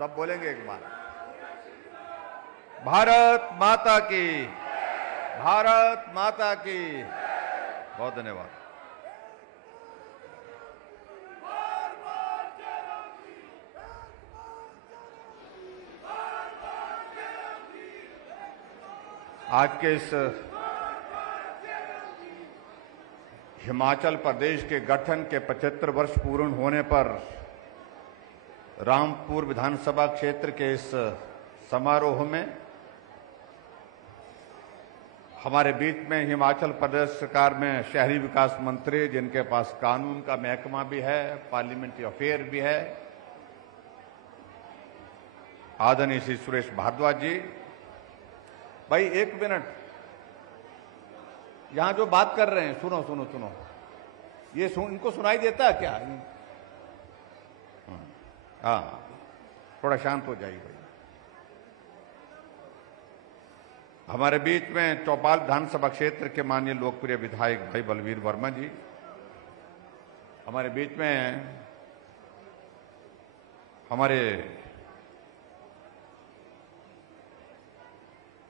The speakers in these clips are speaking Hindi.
सब बोलेंगे एक बार। भारत माता की, भारत माता की। बहुत धन्यवाद। आज के इस हिमाचल प्रदेश के गठन के 75 वर्ष पूर्ण होने पर रामपुर विधानसभा क्षेत्र के इस समारोह में हमारे बीच में हिमाचल प्रदेश सरकार में शहरी विकास मंत्री, जिनके पास कानून का महकमा भी है, पार्लियामेंट्री अफेयर भी है, आदरणीय श्री सुरेश भारद्वाज जी। भाई एक मिनट, यहां जो बात कर रहे हैं सुनो सुनो सुनो, ये इनको सुनाई देता है क्या? हाँ, थोड़ा शांत हो जाइए भाई। हमारे बीच में चौपाल विधानसभा क्षेत्र के माननीय लोकप्रिय विधायक भाई बलवीर वर्मा जी, हमारे बीच में हमारे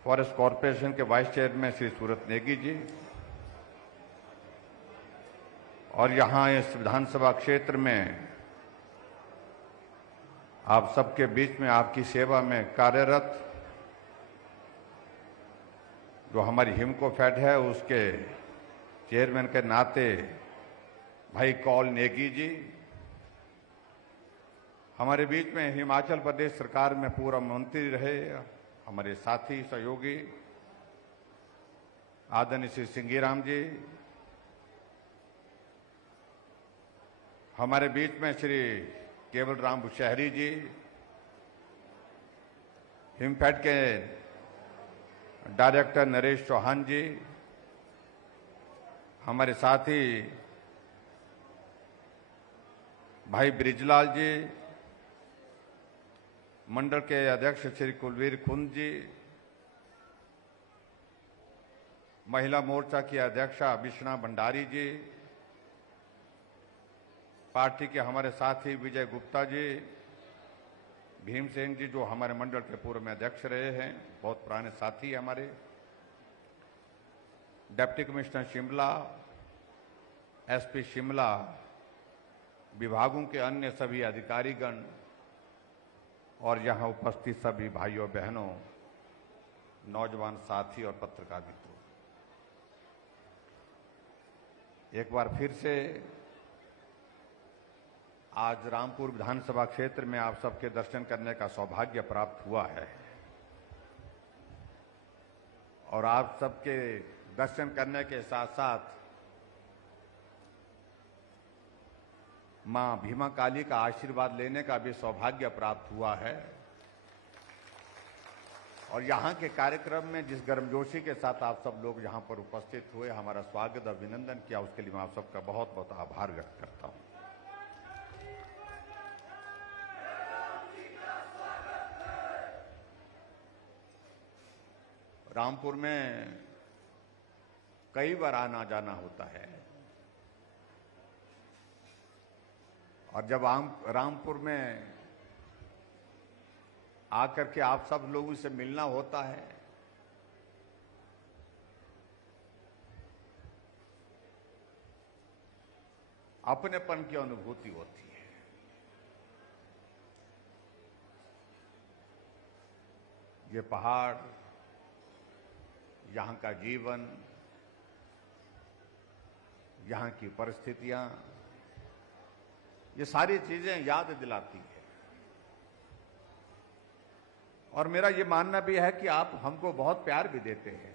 फॉरेस्ट कॉरपोरेशन के वाइस चेयरमैन श्री सूरत नेगी जी, और यहां इस विधानसभा क्षेत्र में आप सबके बीच में आपकी सेवा में कार्यरत जो हमारी हिमको फेड है उसके चेयरमैन के नाते भाई कौल नेगी जी, हमारे बीच में हिमाचल प्रदेश सरकार में पूर्व मंत्री रहे हमारे साथी सहयोगी आदरणीय श्री सिंघीराम जी, हमारे बीच में श्री केवल राम बुशहरी जी, हिमफेड के डायरेक्टर नरेश चौहान जी, हमारे साथी भाई ब्रिजलाल जी, मंडल के अध्यक्ष श्री कुलवीर खुंद जी, महिला मोर्चा की अध्यक्षा विष्णा भंडारी जी, पार्टी के हमारे साथी विजय गुप्ता जी, भीमसेन जी जो हमारे मंडल के पूर्व में अध्यक्ष रहे हैं, बहुत पुराने साथी हमारे, deputy commissioner Shimla, SP Shimla, विभागों के अन्य सभी अधिकारीगण और यहां उपस्थित सभी भाइयों बहनों, नौजवान साथी और पत्रकार मित्रों, एक बार फिर से आज रामपुर विधानसभा क्षेत्र में आप सबके दर्शन करने का सौभाग्य प्राप्त हुआ है और आप सबके दर्शन करने के साथ साथ मां भीमा काली का आशीर्वाद लेने का भी सौभाग्य प्राप्त हुआ है। और यहाँ के कार्यक्रम में जिस गर्मजोशी के साथ आप सब लोग यहाँ पर उपस्थित हुए, हमारा स्वागत अभिनंदन किया, उसके लिए मैं आप सबका बहुत बहुत आभार व्यक्त करता हूँ। रामपुर में कई बार आना जाना होता है और जब रामपुर में आकर के आप सब लोगों से मिलना होता है अपनेपन की अनुभूति होती है। ये पहाड़, यहाँ का जीवन, यहाँ की परिस्थितियां, ये सारी चीजें याद दिलाती है। और मेरा ये मानना भी है कि आप हमको बहुत प्यार भी देते हैं।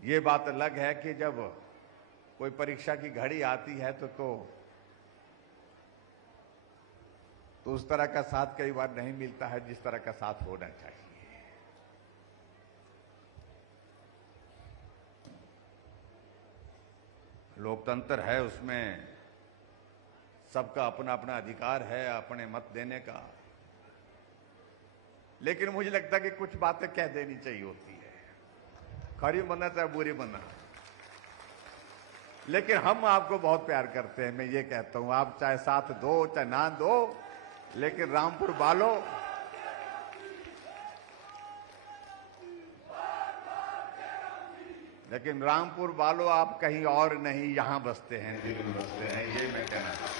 ये बात अलग है कि जब कोई परीक्षा की घड़ी आती है तो उस तरह का साथ कई बार नहीं मिलता है जिस तरह का साथ होना चाहिए। लोकतंत्र है, उसमें सबका अपना अपना अधिकार है अपने मत देने का, लेकिन मुझे लगता है कि कुछ बातें कह देनी चाहिए होती है, खरी बनना चाहे बुरी बनना। लेकिन हम आपको बहुत प्यार करते हैं। मैं ये कहता हूं, आप चाहे साथ दो चाहे ना दो, लेकिन रामपुर वालों, लेकिन रामपुर वालों आप कहीं और नहीं, यहां बसते हैं, दिल में बसते हैं, ये मैं कहना चाहता हूं।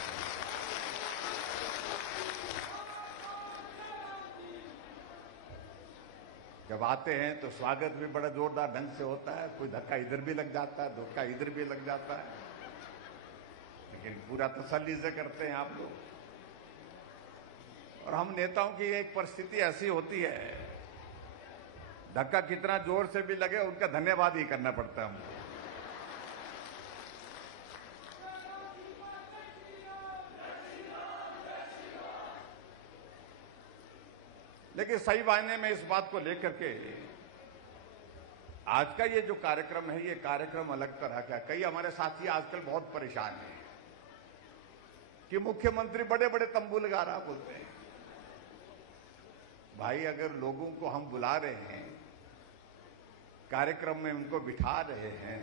जब आते हैं तो स्वागत भी बड़ा जोरदार ढंग से होता है, कोई धक्का इधर भी लग जाता है, धक्का इधर भी लग जाता है, लेकिन पूरा तसल्ली से करते हैं आप लोग। और हम नेताओं की एक परिस्थिति ऐसी होती है, धक्का कितना जोर से भी लगे उनका धन्यवाद ही करना पड़ता है हमको। लेकिन सही मायने में इस बात को लेकर के आज का ये जो कार्यक्रम है, ये कार्यक्रम अलग तरह का। कई हमारे साथी आजकल बहुत परेशान हैं कि मुख्यमंत्री बड़े बड़े तंबू लगा रहा बोलते हैं। भाई, अगर लोगों को हम बुला रहे हैं, कार्यक्रम में उनको बिठा रहे हैं,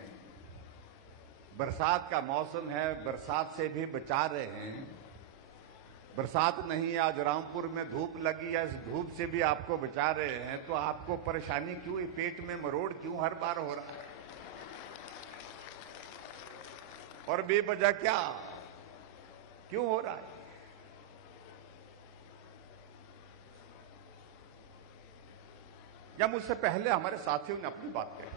बरसात का मौसम है, बरसात से भी बचा रहे हैं, बरसात नहीं है, आज रामपुर में धूप लगी है, इस धूप से भी आपको बचा रहे हैं, तो आपको परेशानी क्यों, पेट में मरोड़ क्यों हर बार हो रहा है? और बेवजह क्या क्यों हो रहा है? या मुझसे पहले हमारे साथियों ने अपनी बात कही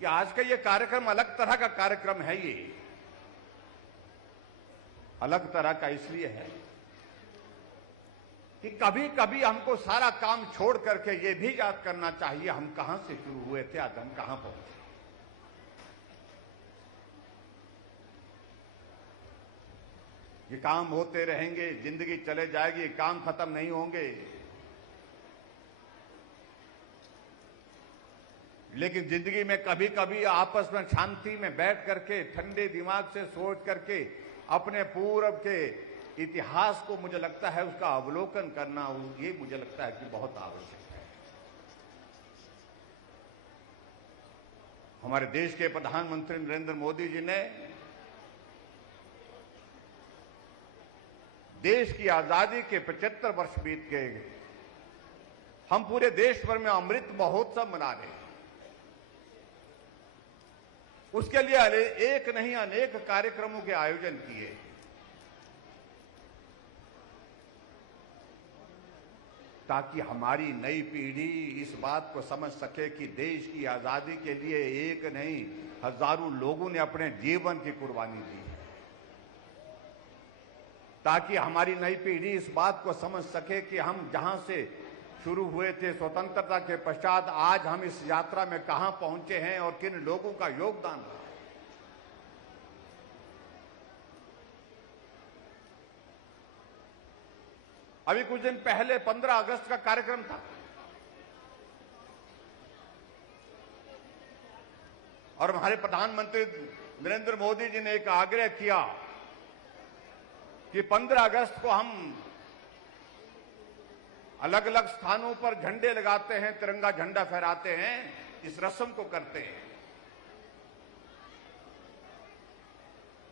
कि आज का ये कार्यक्रम अलग तरह का कार्यक्रम है। ये अलग तरह का इसलिए है कि कभी कभी हमको सारा काम छोड़ करके ये भी याद करना चाहिए हम कहां से शुरू हुए थे, आज हम कहां पहुंचे। ये काम होते रहेंगे, जिंदगी चले जाएगी, काम खत्म नहीं होंगे, लेकिन जिंदगी में कभी कभी आपस में शांति में बैठ करके, ठंडे दिमाग से सोच करके अपने पूर्व के इतिहास को, मुझे लगता है उसका अवलोकन करना, ये मुझे लगता है कि बहुत आवश्यक है। हमारे देश के प्रधानमंत्री नरेंद्र मोदी जी ने देश की आजादी के 75 वर्ष बीत गए, हम पूरे देश भर में अमृत महोत्सव मना रहे हैं। उसके लिए एक नहीं अनेक कार्यक्रमों के आयोजन किए, ताकि हमारी नई पीढ़ी इस बात को समझ सके कि देश की आजादी के लिए एक नहीं हजारों लोगों ने अपने जीवन की कुर्बानी दी है, ताकि हमारी नई पीढ़ी इस बात को समझ सके कि हम जहां से शुरू हुए थे स्वतंत्रता के पश्चात, आज हम इस यात्रा में कहां पहुंचे हैं और किन लोगों का योगदान रहा। अभी कुछ दिन पहले 15 अगस्त का कार्यक्रम था और हमारे प्रधानमंत्री नरेंद्र मोदी जी ने एक आग्रह किया कि 15 अगस्त को हम अलग अलग स्थानों पर झंडे लगाते हैं, तिरंगा झंडा फहराते हैं, इस रस्म को करते हैं।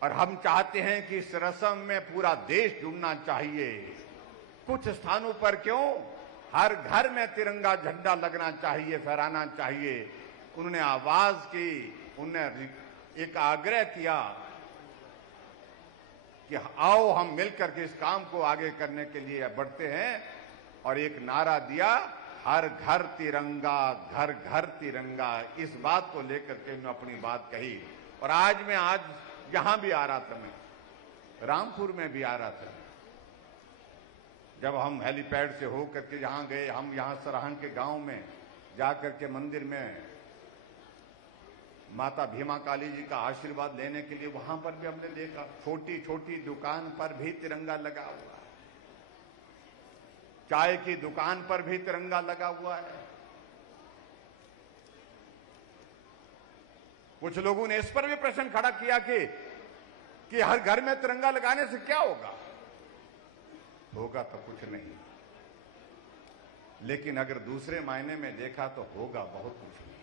और हम चाहते हैं कि इस रस्म में पूरा देश जुड़ना चाहिए। कुछ स्थानों पर क्यों, हर घर में तिरंगा झंडा लगना चाहिए, फहराना चाहिए। उन्होंने आवाज की, उन्होंने एक आग्रह किया कि आओ हम मिलकर के इस काम को आगे करने के लिए बढ़ते हैं, और एक नारा दिया, हर घर तिरंगा, घर घर तिरंगा। इस बात को लेकर के उन्होंने अपनी बात कही। और आज यहां भी आ रहा था, मैं रामपुर में भी आ रहा था, जब हम हेलीपैड से होकर के यहां गए, हम यहां सरहन के गांव में जाकर के मंदिर में माता भीमा काली जी का आशीर्वाद लेने के लिए, वहां पर भी हमने देखा छोटी छोटी दुकान पर भी तिरंगा लगा हुआ है, चाय की दुकान पर भी तिरंगा लगा हुआ है। कुछ लोगों ने इस पर भी प्रश्न खड़ा किया कि हर घर में तिरंगा लगाने से क्या होगा? होगा तो कुछ नहीं। लेकिन अगर दूसरे मायने में देखा तो होगा बहुत कुछ नहीं।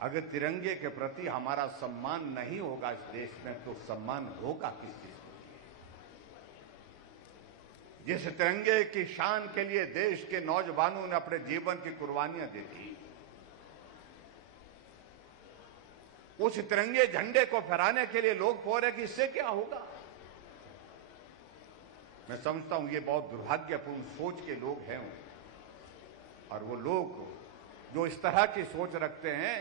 अगर तिरंगे के प्रति हमारा सम्मान नहीं होगा इस देश में, तो सम्मान होगा किस चीज को? जिस तिरंगे की शान के लिए देश के नौजवानों ने अपने जीवन की कुर्बानियां दे दी, उस तिरंगे झंडे को फहराने के लिए लोग कह रहे कि इससे क्या होगा। मैं समझता हूं ये बहुत दुर्भाग्यपूर्ण सोच के लोग हैं, और वो लोग जो इस तरह की सोच रखते हैं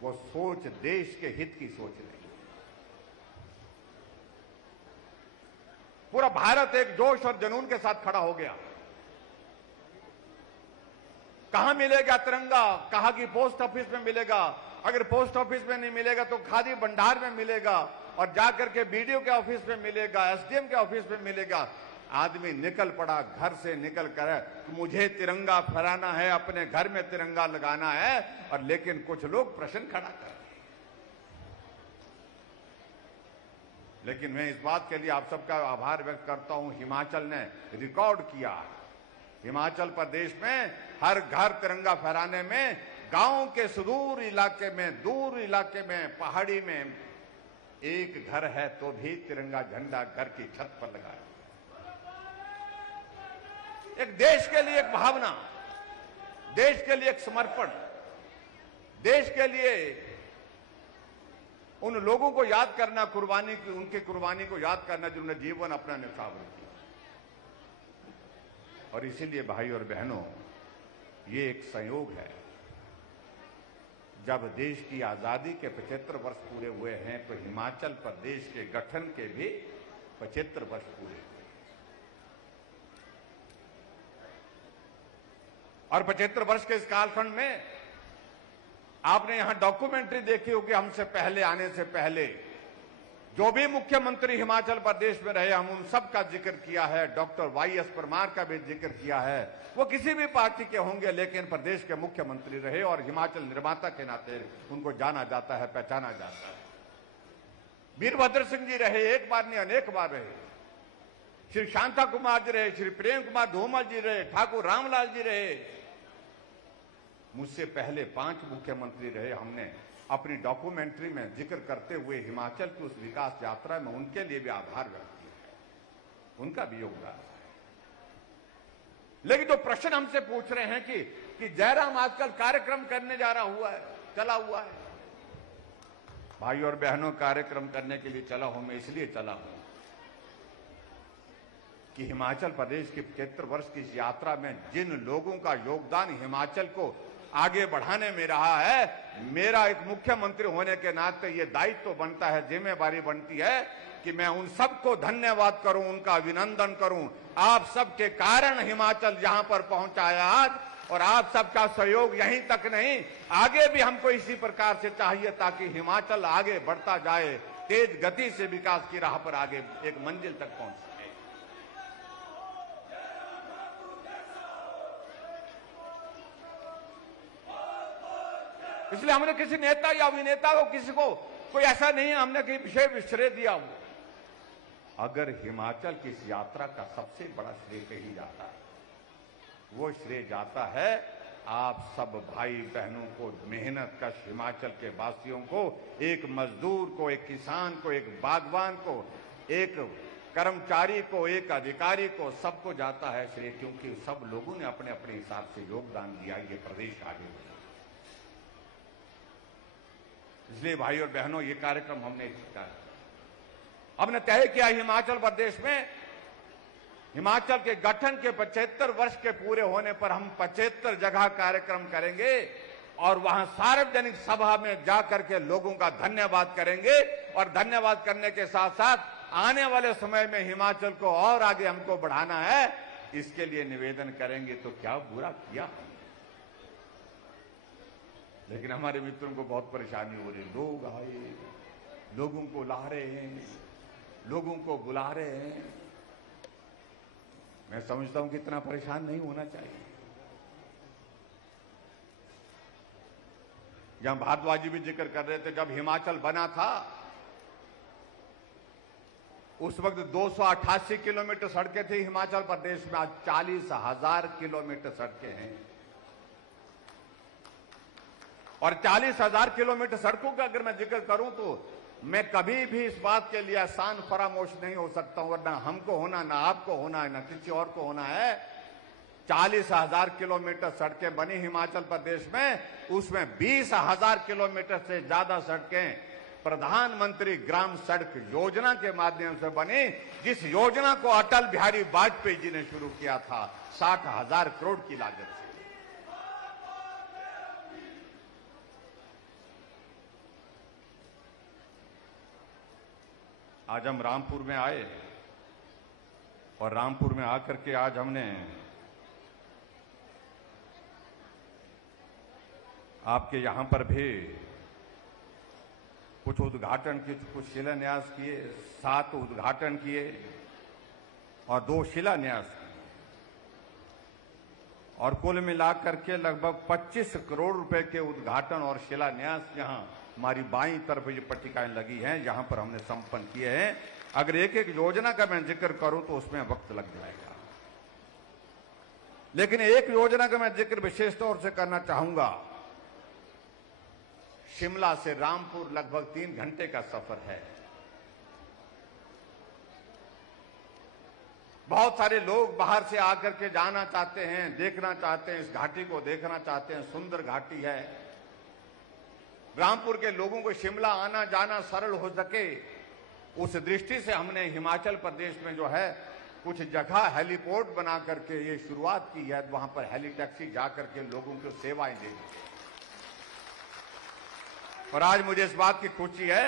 वो सोच देश के हित की सोच नहीं। पूरा भारत एक जोश और जुनून के साथ खड़ा हो गया। कहां मिलेगा तिरंगा? कहा कि पोस्ट ऑफिस में मिलेगा, अगर पोस्ट ऑफिस में नहीं मिलेगा तो खादी भंडार में मिलेगा, और जाकर के बीडीओ के ऑफिस में मिलेगा, एसडीएम के ऑफिस में मिलेगा। आदमी निकल पड़ा घर से निकल कर, मुझे तिरंगा फहराना है, अपने घर में तिरंगा लगाना है। और लेकिन कुछ लोग प्रश्न खड़ा कर, लेकिन मैं इस बात के लिए आप सबका आभार व्यक्त करता हूं, हिमाचल ने रिकॉर्ड किया। हिमाचल प्रदेश में हर घर तिरंगा फहराने में, गांव के सुदूर इलाके में, दूर इलाके में, पहाड़ी में एक घर है तो भी तिरंगा झंडा घर की छत पर लगाया। एक देश के लिए एक भावना, देश के लिए एक समर्पण, देश के लिए उन लोगों को याद करना, कुर्बानी की, उनकी कुर्बानी को याद करना जिन्होंने जीवन अपना न्यौछावर किया। और इसीलिए भाई और बहनों, ये एक संयोग है, जब देश की आजादी के 75 वर्ष पूरे हुए हैं तो हिमाचल प्रदेश के गठन के भी 75 वर्ष पूरे हुए। और 75 वर्ष के इस कालखंड में आपने यहां डॉक्यूमेंट्री देखी होगी, हमसे पहले आने से पहले जो भी मुख्यमंत्री हिमाचल प्रदेश में रहे, हम उन सब का जिक्र किया है। डॉक्टर वाईएस परमार का भी जिक्र किया है। वो किसी भी पार्टी के होंगे लेकिन प्रदेश के मुख्यमंत्री रहे और हिमाचल निर्माता के नाते उनको जाना जाता है, पहचाना जाता है। वीरभद्र सिंह जी रहे, एक बार नहीं अनेक बार रहे। श्री शांता कुमार जी रहे, श्री प्रेम कुमार धूमल जी रहे, ठाकुर रामलाल जी रहे, मुझसे पहले 5 मुख्यमंत्री रहे। हमने अपनी डॉक्यूमेंट्री में जिक्र करते हुए हिमाचल की उस विकास यात्रा में उनके लिए भी आभार व्यक्त किया, उनका भी योगदान है। लेकिन जो प्रश्न हमसे पूछ रहे हैं कि जयराम आजकल कार्यक्रम करने जा रहा हुआ है, चला हुआ है। भाई और बहनों, कार्यक्रम करने के लिए चला हूं मैं, इसलिए चला हूं कि हिमाचल प्रदेश की 75 वर्ष की इस यात्रा में जिन लोगों का योगदान हिमाचल को आगे बढ़ाने में रहा है, मेरा एक मुख्यमंत्री होने के नाते ये दायित्व बनता है, जिम्मेवारी बनती है कि मैं उन सबको धन्यवाद करूं, उनका अभिनंदन करूं। आप सबके कारण हिमाचल यहां पर पहुंचा है आज, और आप सबका सहयोग यहीं तक नहीं, आगे भी हमको इसी प्रकार से चाहिए ताकि हिमाचल आगे बढ़ता जाए, तेज गति से विकास की राह पर आगे एक मंजिल तक पहुंच सके। इसलिए हमने किसी नेता या अभिनेता को, किसी को कोई ऐसा नहीं है हमने कहीं विषय श्रेय दिया हो। अगर हिमाचल की इस यात्रा का सबसे बड़ा श्रेय कहीं जाता है, वो श्रेय जाता है आप सब भाई बहनों को, मेहनत कश हिमाचल के वासियों को, एक मजदूर को, एक किसान को, एक बागवान को, एक कर्मचारी को, एक अधिकारी को, सबको जाता है श्रेय, क्योंकि सब लोगों ने अपने अपने हिसाब से योगदान दिया ये प्रदेश आगे बढ़ा। इसलिए भाई और बहनों, ये कार्यक्रम हमने तय किया हिमाचल प्रदेश में हिमाचल के गठन के 75 वर्ष के पूरे होने पर हम 75 जगह कार्यक्रम करेंगे और वहां सार्वजनिक सभा में जाकर के लोगों का धन्यवाद करेंगे। और धन्यवाद करने के साथ साथ आने वाले समय में हिमाचल को और आगे हमको बढ़ाना है, इसके लिए निवेदन करेंगे। तो क्या बुरा किया, लेकिन हमारे मित्रों को बहुत परेशानी हो रही। लोग आए, लोगों को ला रहे हैं, लोगों को बुला रहे हैं। मैं समझता हूं कि इतना परेशान नहीं होना चाहिए। जहां भारद्वाज जी भी जिक्र कर रहे थे, जब हिमाचल बना था उस वक्त 288 किलोमीटर सड़कें थी हिमाचल प्रदेश में, आज 40,000 किलोमीटर सड़कें हैं। और 40,000 किलोमीटर सड़कों का अगर मैं जिक्र करूं तो मैं कभी भी इस बात के लिए आसान फरामोश नहीं हो सकता हूं, वरना हमको होना, ना आपको होना है, ना किसी और को होना है। 40,000 किलोमीटर सड़कें बनी हिमाचल प्रदेश में, उसमें 20,000 किलोमीटर से ज्यादा सड़कें प्रधानमंत्री ग्राम सड़क योजना के माध्यम से बनी, जिस योजना को अटल बिहारी वाजपेयी जी ने शुरू किया था 60,000 करोड़ की लागत से। आज हम रामपुर में आए और रामपुर में आकर के आज हमने आपके यहां पर भी कुछ उद्घाटन किए, कुछ शिलान्यास किए, 7 उद्घाटन किए और 2 शिलान्यास किए और कुल मिलाकर के लगभग 25 करोड़ रुपए के उद्घाटन और शिलान्यास यहां हमारी बाईं तरफ ये पट्टिकाएं लगी हैं, यहां पर हमने संपन्न किए हैं। अगर एक एक योजना का मैं जिक्र करूं तो उसमें वक्त लग जाएगा, लेकिन एक योजना का मैं जिक्र विशेष तौर से करना चाहूंगा। शिमला से रामपुर लगभग 3 घंटे का सफर है। बहुत सारे लोग बाहर से आकर के जाना चाहते हैं, देखना चाहते हैं, इस घाटी को देखना चाहते हैं। सुंदर घाटी है। रामपुर के लोगों को शिमला आना जाना सरल हो सके, उस दृष्टि से हमने हिमाचल प्रदेश में जो है कुछ जगह हेलीपोर्ट बना करके ये शुरुआत की है। वहां पर हेली टैक्सी जाकर के लोगों को सेवाएं देंगे। और आज मुझे इस बात की खुशी है,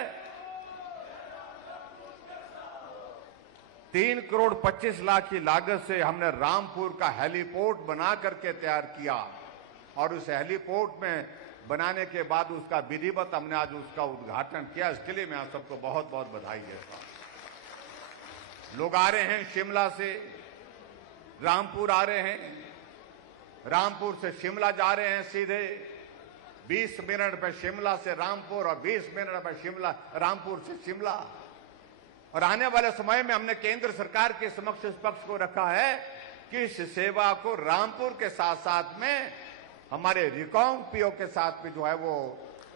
3 करोड़ 25 लाख की लागत से हमने रामपुर का हेलीपोर्ट बना करके तैयार किया और उस हेलीपोर्ट में बनाने के बाद उसका विधिवत हमने आज उसका उद्घाटन किया। इसके लिए मैं आप सबको बहुत बहुत बधाई देता हूं। लोग आ रहे हैं शिमला से, रामपुर आ रहे हैं, रामपुर से शिमला जा रहे हैं सीधे। 20 मिनट में शिमला से रामपुर और 20 मिनट में शिमला रामपुर से शिमला। और आने वाले समय में हमने केंद्र सरकार के समक्ष इस पक्ष को रखा है कि इस सेवा को रामपुर के साथ साथ में हमारे रिकांगपिओ के साथ भी जो है वो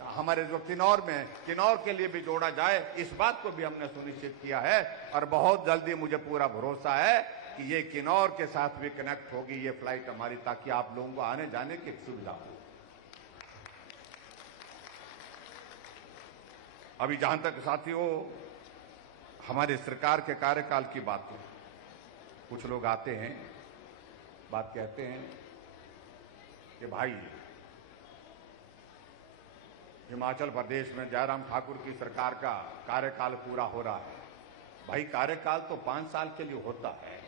हमारे जो किन्नौर में, किन्नौर के लिए भी जोड़ा जाए। इस बात को भी हमने सुनिश्चित किया है और बहुत जल्दी मुझे पूरा भरोसा है कि ये किन्नौर के साथ भी कनेक्ट होगी ये फ्लाइट हमारी, ताकि आप लोगों को आने जाने की सुविधा हो। अभी जहां तक साथियों हमारे सरकार के कार्यकाल की बात है, कुछ लोग आते हैं, बात कहते हैं कि भाई हिमाचल प्रदेश में जयराम ठाकुर की सरकार का कार्यकाल पूरा हो रहा है। भाई कार्यकाल तो 5 साल के लिए होता है,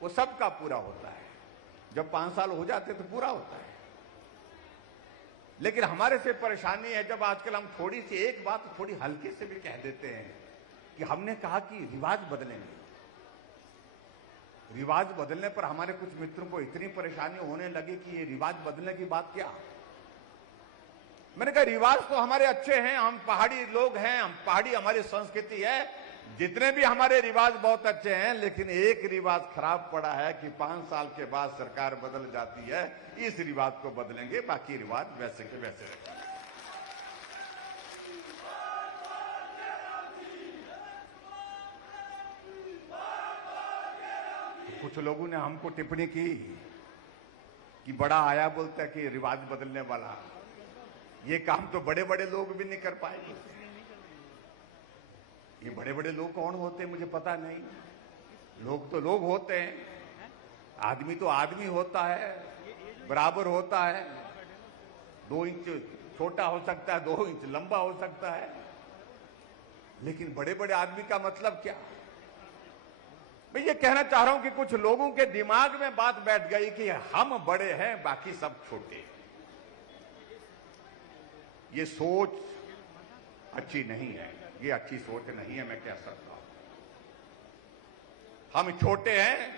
वो सबका पूरा होता है। जब 5 साल हो जाते तो पूरा होता है। लेकिन हमारे से परेशानी है जब आजकल हम थोड़ी सी एक बात थोड़ी हल्के से भी कह देते हैं कि हमने कहा कि रिवाज बदलेंगे। रिवाज बदलने पर हमारे कुछ मित्रों को इतनी परेशानी होने लगी कि ये रिवाज बदलने की बात क्या। मैंने कहा रिवाज तो हमारे अच्छे हैं, हम पहाड़ी लोग हैं, हम पहाड़ी हमारी संस्कृति है, जितने भी हमारे रिवाज बहुत अच्छे हैं। लेकिन एक रिवाज खराब पड़ा है कि 5 साल के बाद सरकार बदल जाती है, इस रिवाज को बदलेंगे, बाकी रिवाज वैसे के वैसे रहेंगे। कुछ लोगों ने हमको टिप्पणी की कि बड़ा आया बोलता है कि रिवाज बदलने वाला, ये काम तो बड़े बड़े लोग भी नहीं कर पाएंगे। ये बड़े बड़े लोग कौन होते हैं मुझे पता नहीं। लोग तो लोग होते हैं, आदमी तो आदमी होता है, बराबर होता है। 2 इंच छोटा हो सकता है, 2 इंच लंबा हो सकता है, लेकिन बड़े बड़े आदमी का मतलब क्या। मैं ये कहना चाह रहा हूं कि कुछ लोगों के दिमाग में बात बैठ गई कि हम बड़े हैं, बाकी सब छोटे हैं। ये सोच अच्छी नहीं है, ये अच्छी सोच नहीं है, मैं कह सकता हूं। हम छोटे हैं,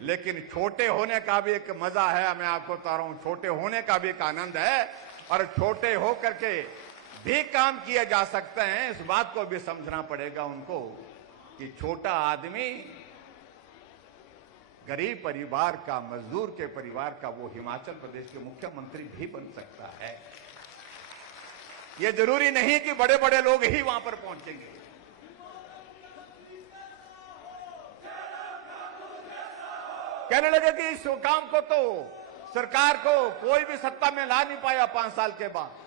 लेकिन छोटे होने का भी एक मजा है। मैं आपको बता रहा हूं, छोटे होने का भी एक आनंद है और छोटे होकर के भी काम किए जा सकते हैं। इस बात को भी समझना पड़ेगा उनको। कि छोटा आदमी गरीब परिवार का, मजदूर के परिवार का, वो हिमाचल प्रदेश के मुख्यमंत्री भी बन सकता है। ये जरूरी नहीं कि बड़े बड़े लोग ही वहां पर पहुंचेंगे। कहने लगे कि इस काम को तो सरकार को कोई भी सत्ता में ला नहीं पाया 5 साल के बाद।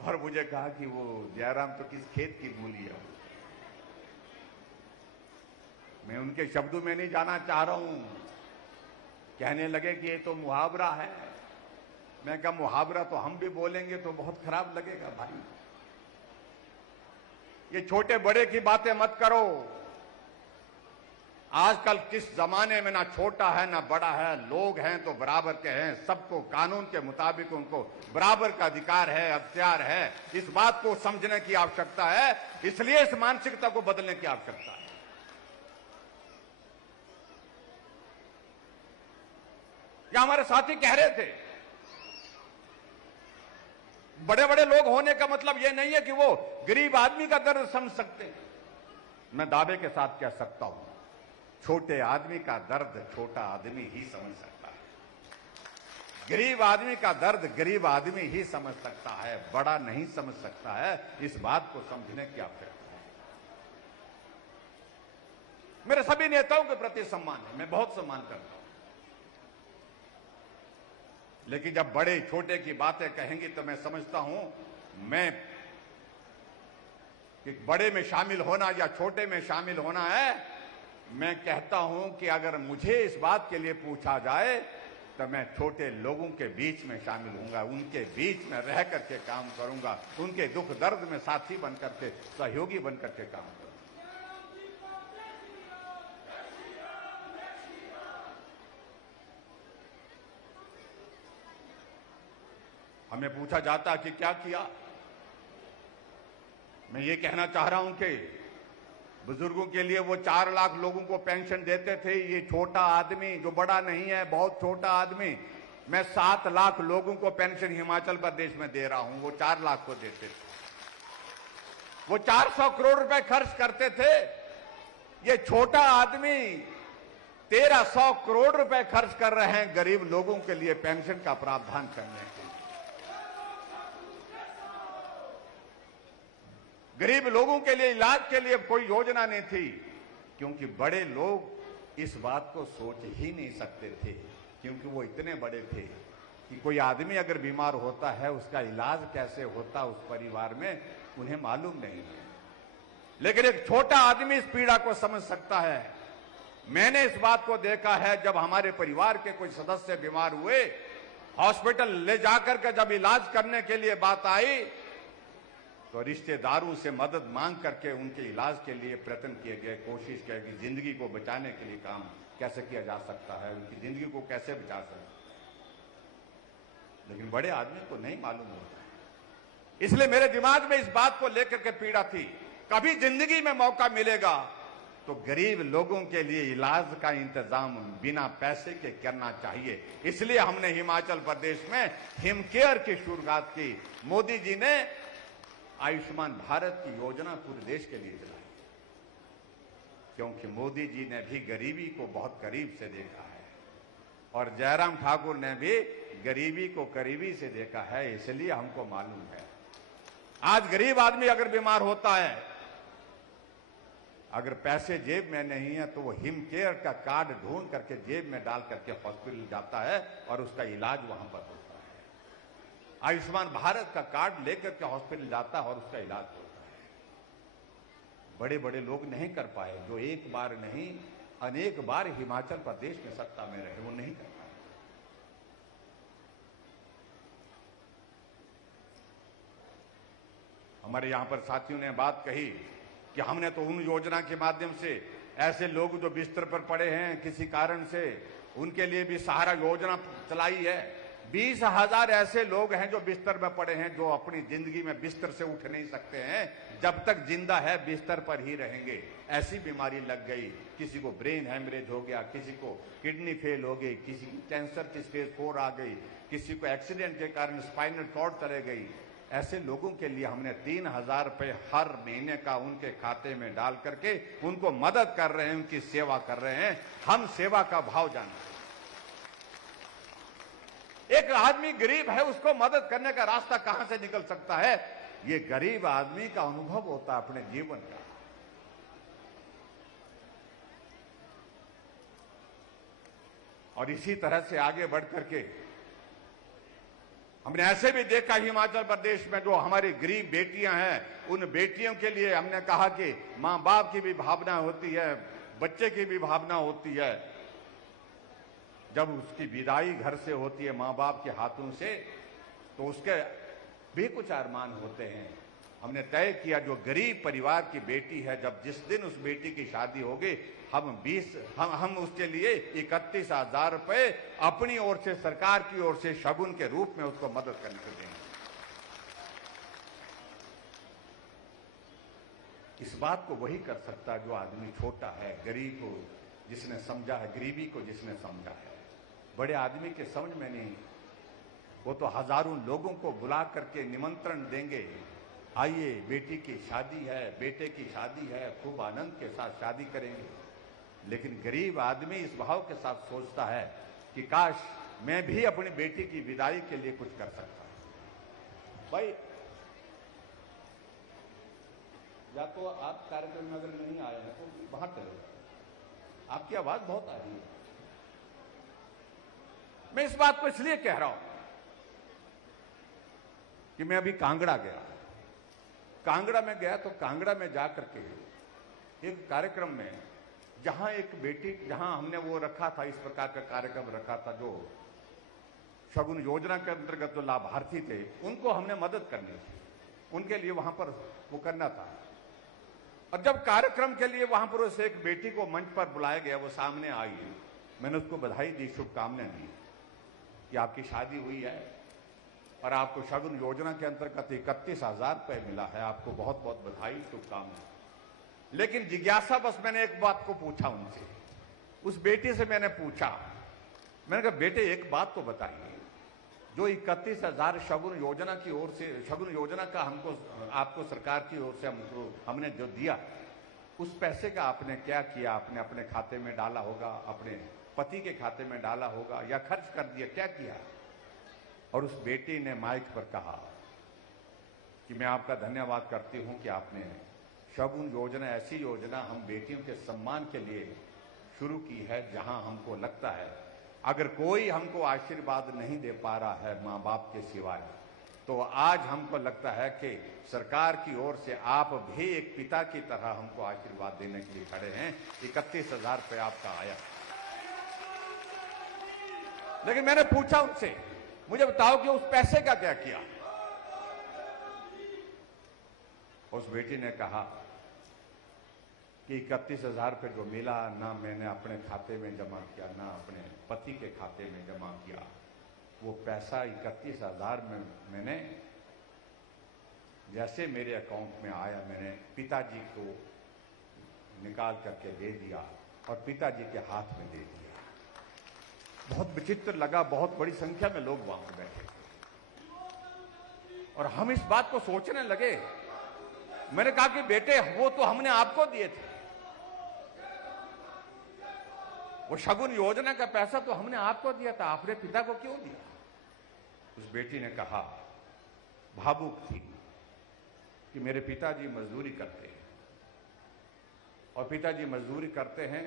और मुझे कहा कि वो जयराम तो किस खेत की मूली है। मैं उनके शब्दों में नहीं जाना चाह रहा हूं। कहने लगे कि ये तो मुहावरा है। मैं कहा मुहावरा तो हम भी बोलेंगे तो बहुत खराब लगेगा भाई। ये छोटे बड़े की बातें मत करो। आजकल किस जमाने में ना छोटा है ना बड़ा है, लोग हैं तो बराबर के हैं। सबको कानून के मुताबिक उनको बराबर का अधिकार है, अख्तियार है। इस बात को समझने की आवश्यकता है। इसलिए इस मानसिकता को बदलने की आवश्यकता है। या हमारे साथी कह रहे थे, बड़े बड़े लोग होने का मतलब यह नहीं है कि वो गरीब आदमी का दर्द समझ सकते हैं। मैं दावे के साथ कह सकता हूं, छोटे आदमी का दर्द छोटा आदमी ही समझ सकता है। गरीब आदमी का दर्द गरीब आदमी ही समझ सकता है, बड़ा नहीं समझ सकता है। इस बात को समझने की आवश्यकता है। मेरे सभी नेताओं के प्रति सम्मान है, मैं बहुत सम्मान करता हूं। लेकिन जब बड़े छोटे की बातें कहेंगे तो मैं समझता हूं, मैं कि बड़े में शामिल होना या छोटे में शामिल होना है। मैं कहता हूं कि अगर मुझे इस बात के लिए पूछा जाए तो मैं छोटे लोगों के बीच में शामिल होऊंगा, उनके बीच में रह करके काम करूंगा, उनके दुख दर्द में साथी बन करके, सहयोगी बन करके काम करूंगा। हमें पूछा जाता कि क्या किया। मैं ये कहना चाह रहा हूं कि बुजुर्गों के लिए वो 4 लाख लोगों को पेंशन देते थे। ये छोटा आदमी जो बड़ा नहीं है, बहुत छोटा आदमी, मैं 7 लाख लोगों को पेंशन हिमाचल प्रदेश में दे रहा हूं। वो 4 लाख को देते थे। वो 400 करोड़ रुपए खर्च करते थे। ये छोटा आदमी 1300 करोड़ रुपए खर्च कर रहे हैं गरीब लोगों के लिए पेंशन का प्रावधान करने के लिए। गरीब लोगों के लिए इलाज के लिए कोई योजना नहीं थी, क्योंकि बड़े लोग इस बात को सोच ही नहीं सकते थे, क्योंकि वो इतने बड़े थे कि कोई आदमी अगर बीमार होता है उसका इलाज कैसे होता उस परिवार में उन्हें मालूम नहीं है। लेकिन एक छोटा आदमी इस पीड़ा को समझ सकता है। मैंने इस बात को देखा है, जब हमारे परिवार के कोई सदस्य बीमार हुए, हॉस्पिटल ले जाकर के जब इलाज करने के लिए बात आई तो रिश्तेदारों से मदद मांग करके उनके इलाज के लिए प्रयत्न किए गए, कोशिश की गई, जिंदगी को बचाने के लिए काम कैसे किया जा सकता है, उनकी जिंदगी को कैसे बचा सकता है। लेकिन बड़े आदमी को नहीं मालूम होता है। इसलिए मेरे दिमाग में इस बात को लेकर के पीड़ा थी, कभी जिंदगी में मौका मिलेगा तो गरीब लोगों के लिए इलाज का इंतजाम बिना पैसे के करना चाहिए। इसलिए हमने हिमाचल प्रदेश में हिमकेयर की शुरुआत की। मोदी जी ने आयुष्मान भारत की योजना पूरे देश के लिए चलाई, क्योंकि मोदी जी ने भी गरीबी को बहुत करीब से देखा है और जयराम ठाकुर ने भी गरीबी को करीबी से देखा है। इसलिए हमको मालूम है। आज गरीब आदमी अगर बीमार होता है, अगर पैसे जेब में नहीं है तो वो हिमकेयर का कार्ड ढूंढ करके जेब में डाल करके हॉस्पिटल जाता है और उसका इलाज वहां पर होता है। आयुष्मान भारत का कार्ड लेकर के हॉस्पिटल जाता है और उसका इलाज होता है। बड़े बड़े लोग नहीं कर पाए, जो एक बार नहीं अनेक बार हिमाचल प्रदेश में सत्ता में रहे, वो नहीं कर पाए। हमारे यहां पर साथियों ने बात कही कि हमने तो उन योजना के माध्यम से ऐसे लोग जो बिस्तर पर पड़े हैं किसी कारण से, उनके लिए भी सहारा योजना चलाई है। 20,000 ऐसे लोग हैं जो बिस्तर में पड़े हैं, जो अपनी जिंदगी में बिस्तर से उठ नहीं सकते हैं। जब तक जिंदा है बिस्तर पर ही रहेंगे। ऐसी बीमारी लग गई, किसी को ब्रेन हैमरेज हो गया, किसी को किडनी फेल हो गई, किसी को कैंसर की स्टेज 4 आ गई, किसी को एक्सीडेंट के कारण स्पाइनल कॉर्ड चले गई, ऐसे लोगों के लिए हमने 3,000 रुपये हर महीने का उनके खाते में डाल करके उनको मदद कर रहे हैं, उनकी सेवा कर रहे हैं। हम सेवा का भाव जानते हैं। एक आदमी गरीब है, उसको मदद करने का रास्ता कहां से निकल सकता है? ये गरीब आदमी का अनुभव होता है अपने जीवन का। और इसी तरह से आगे बढ़ करके हमने ऐसे भी देखा हिमाचल प्रदेश में जो हमारी गरीब बेटियां हैं, उन बेटियों के लिए हमने कहा कि मां बाप की भी भावना होती है, बच्चे की भी भावना होती है। जब उसकी विदाई घर से होती है मां बाप के हाथों से, तो उसके भी कुछ अरमान होते हैं। हमने तय किया जो गरीब परिवार की बेटी है, जब जिस दिन उस बेटी की शादी होगी, हम उसके लिए 31,000 रुपए अपनी ओर से, सरकार की ओर से शगुन के रूप में उसको मदद करने को देंगे। इस बात को वही कर सकता है जो आदमी छोटा है, गरीब को जिसने समझा है, गरीबी को जिसने समझा है। बड़े आदमी के समझ में नहीं। वो तो हजारों लोगों को बुला करके निमंत्रण देंगे, आइए बेटी की शादी है, बेटे की शादी है, खूब आनंद के साथ शादी करेंगे। लेकिन गरीब आदमी इस भाव के साथ सोचता है कि काश मैं भी अपनी बेटी की विदाई के लिए कुछ कर सकता हूं। भाई, या तो आप कार्यक्रम में अगर नहीं आए हैं तो वहां चले, आपकी आवाज बहुत आ रही है। मैं इस बात को इसलिए कह रहा हूं कि मैं अभी कांगड़ा गया। कांगड़ा में गया तो कांगड़ा में जाकर के एक कार्यक्रम में, जहां एक बेटी, जहां हमने वो रखा था, इस प्रकार का कार्यक्रम रखा था, जो शगुन योजना के अंतर्गत जो लाभार्थी थे उनको हमने मदद करनी थी, उनके लिए वहां पर वो करना था। और जब कार्यक्रम के लिए वहां पर उस एक बेटी को मंच पर बुलाया गया, वो सामने आई, मैंने उसको बधाई दी, शुभकामनाएं दी कि आपकी शादी हुई है और आपको शगुन योजना के अंतर्गत 31,000 रुपये मिला है, आपको बहुत बहुत बधाई, शुभकामनाएं। लेकिन जिज्ञासा बस मैंने एक बात को पूछा उनसे, उस बेटी से मैंने पूछा, मैंने कहा बेटे एक बात तो बताइए, जो 31,000 शगुन योजना की ओर से, शगुन योजना का हमको, आपको सरकार की ओर से हमने जो दिया, उस पैसे का आपने क्या किया? आपने अपने खाते में डाला होगा, अपने पति के खाते में डाला होगा, या खर्च कर दिया, क्या किया? और उस बेटी ने माइक पर कहा कि मैं आपका धन्यवाद करती हूं कि आपने शगुन योजना, ऐसी योजना हम बेटियों के सम्मान के लिए शुरू की है, जहां हमको लगता है अगर कोई हमको आशीर्वाद नहीं दे पा रहा है मां बाप के सिवाय, तो आज हमको लगता है कि सरकार की ओर से आप भी एक पिता की तरह हमको आशीर्वाद देने के लिए खड़े हैं। 31,000 रुपये आपका आया। लेकिन मैंने पूछा उनसे, मुझे बताओ कि उस पैसे का क्या किया? उस बेटी ने कहा कि 31,000 रुपये जो मिला, ना मैंने अपने खाते में जमा किया, ना अपने पति के खाते में जमा किया। वो पैसा 31,000 में मैंने, जैसे मेरे अकाउंट में आया, मैंने पिताजी को निकाल करके दे दिया और पिताजी के हाथ में दे दिया। बहुत विचित्र लगा, बहुत बड़ी संख्या में लोग वहां पर बैठे और हम इस बात को सोचने लगे। मैंने कहा कि बेटे, वो तो हमने आपको दिए थे, वो शगुन योजना का पैसा तो हमने आपको दिया था, आपने पिता को क्यों दिया? उस बेटी ने कहा, भावुक थी, कि मेरे पिताजी मजदूरी करते हैं और पिताजी मजदूरी करते हैं,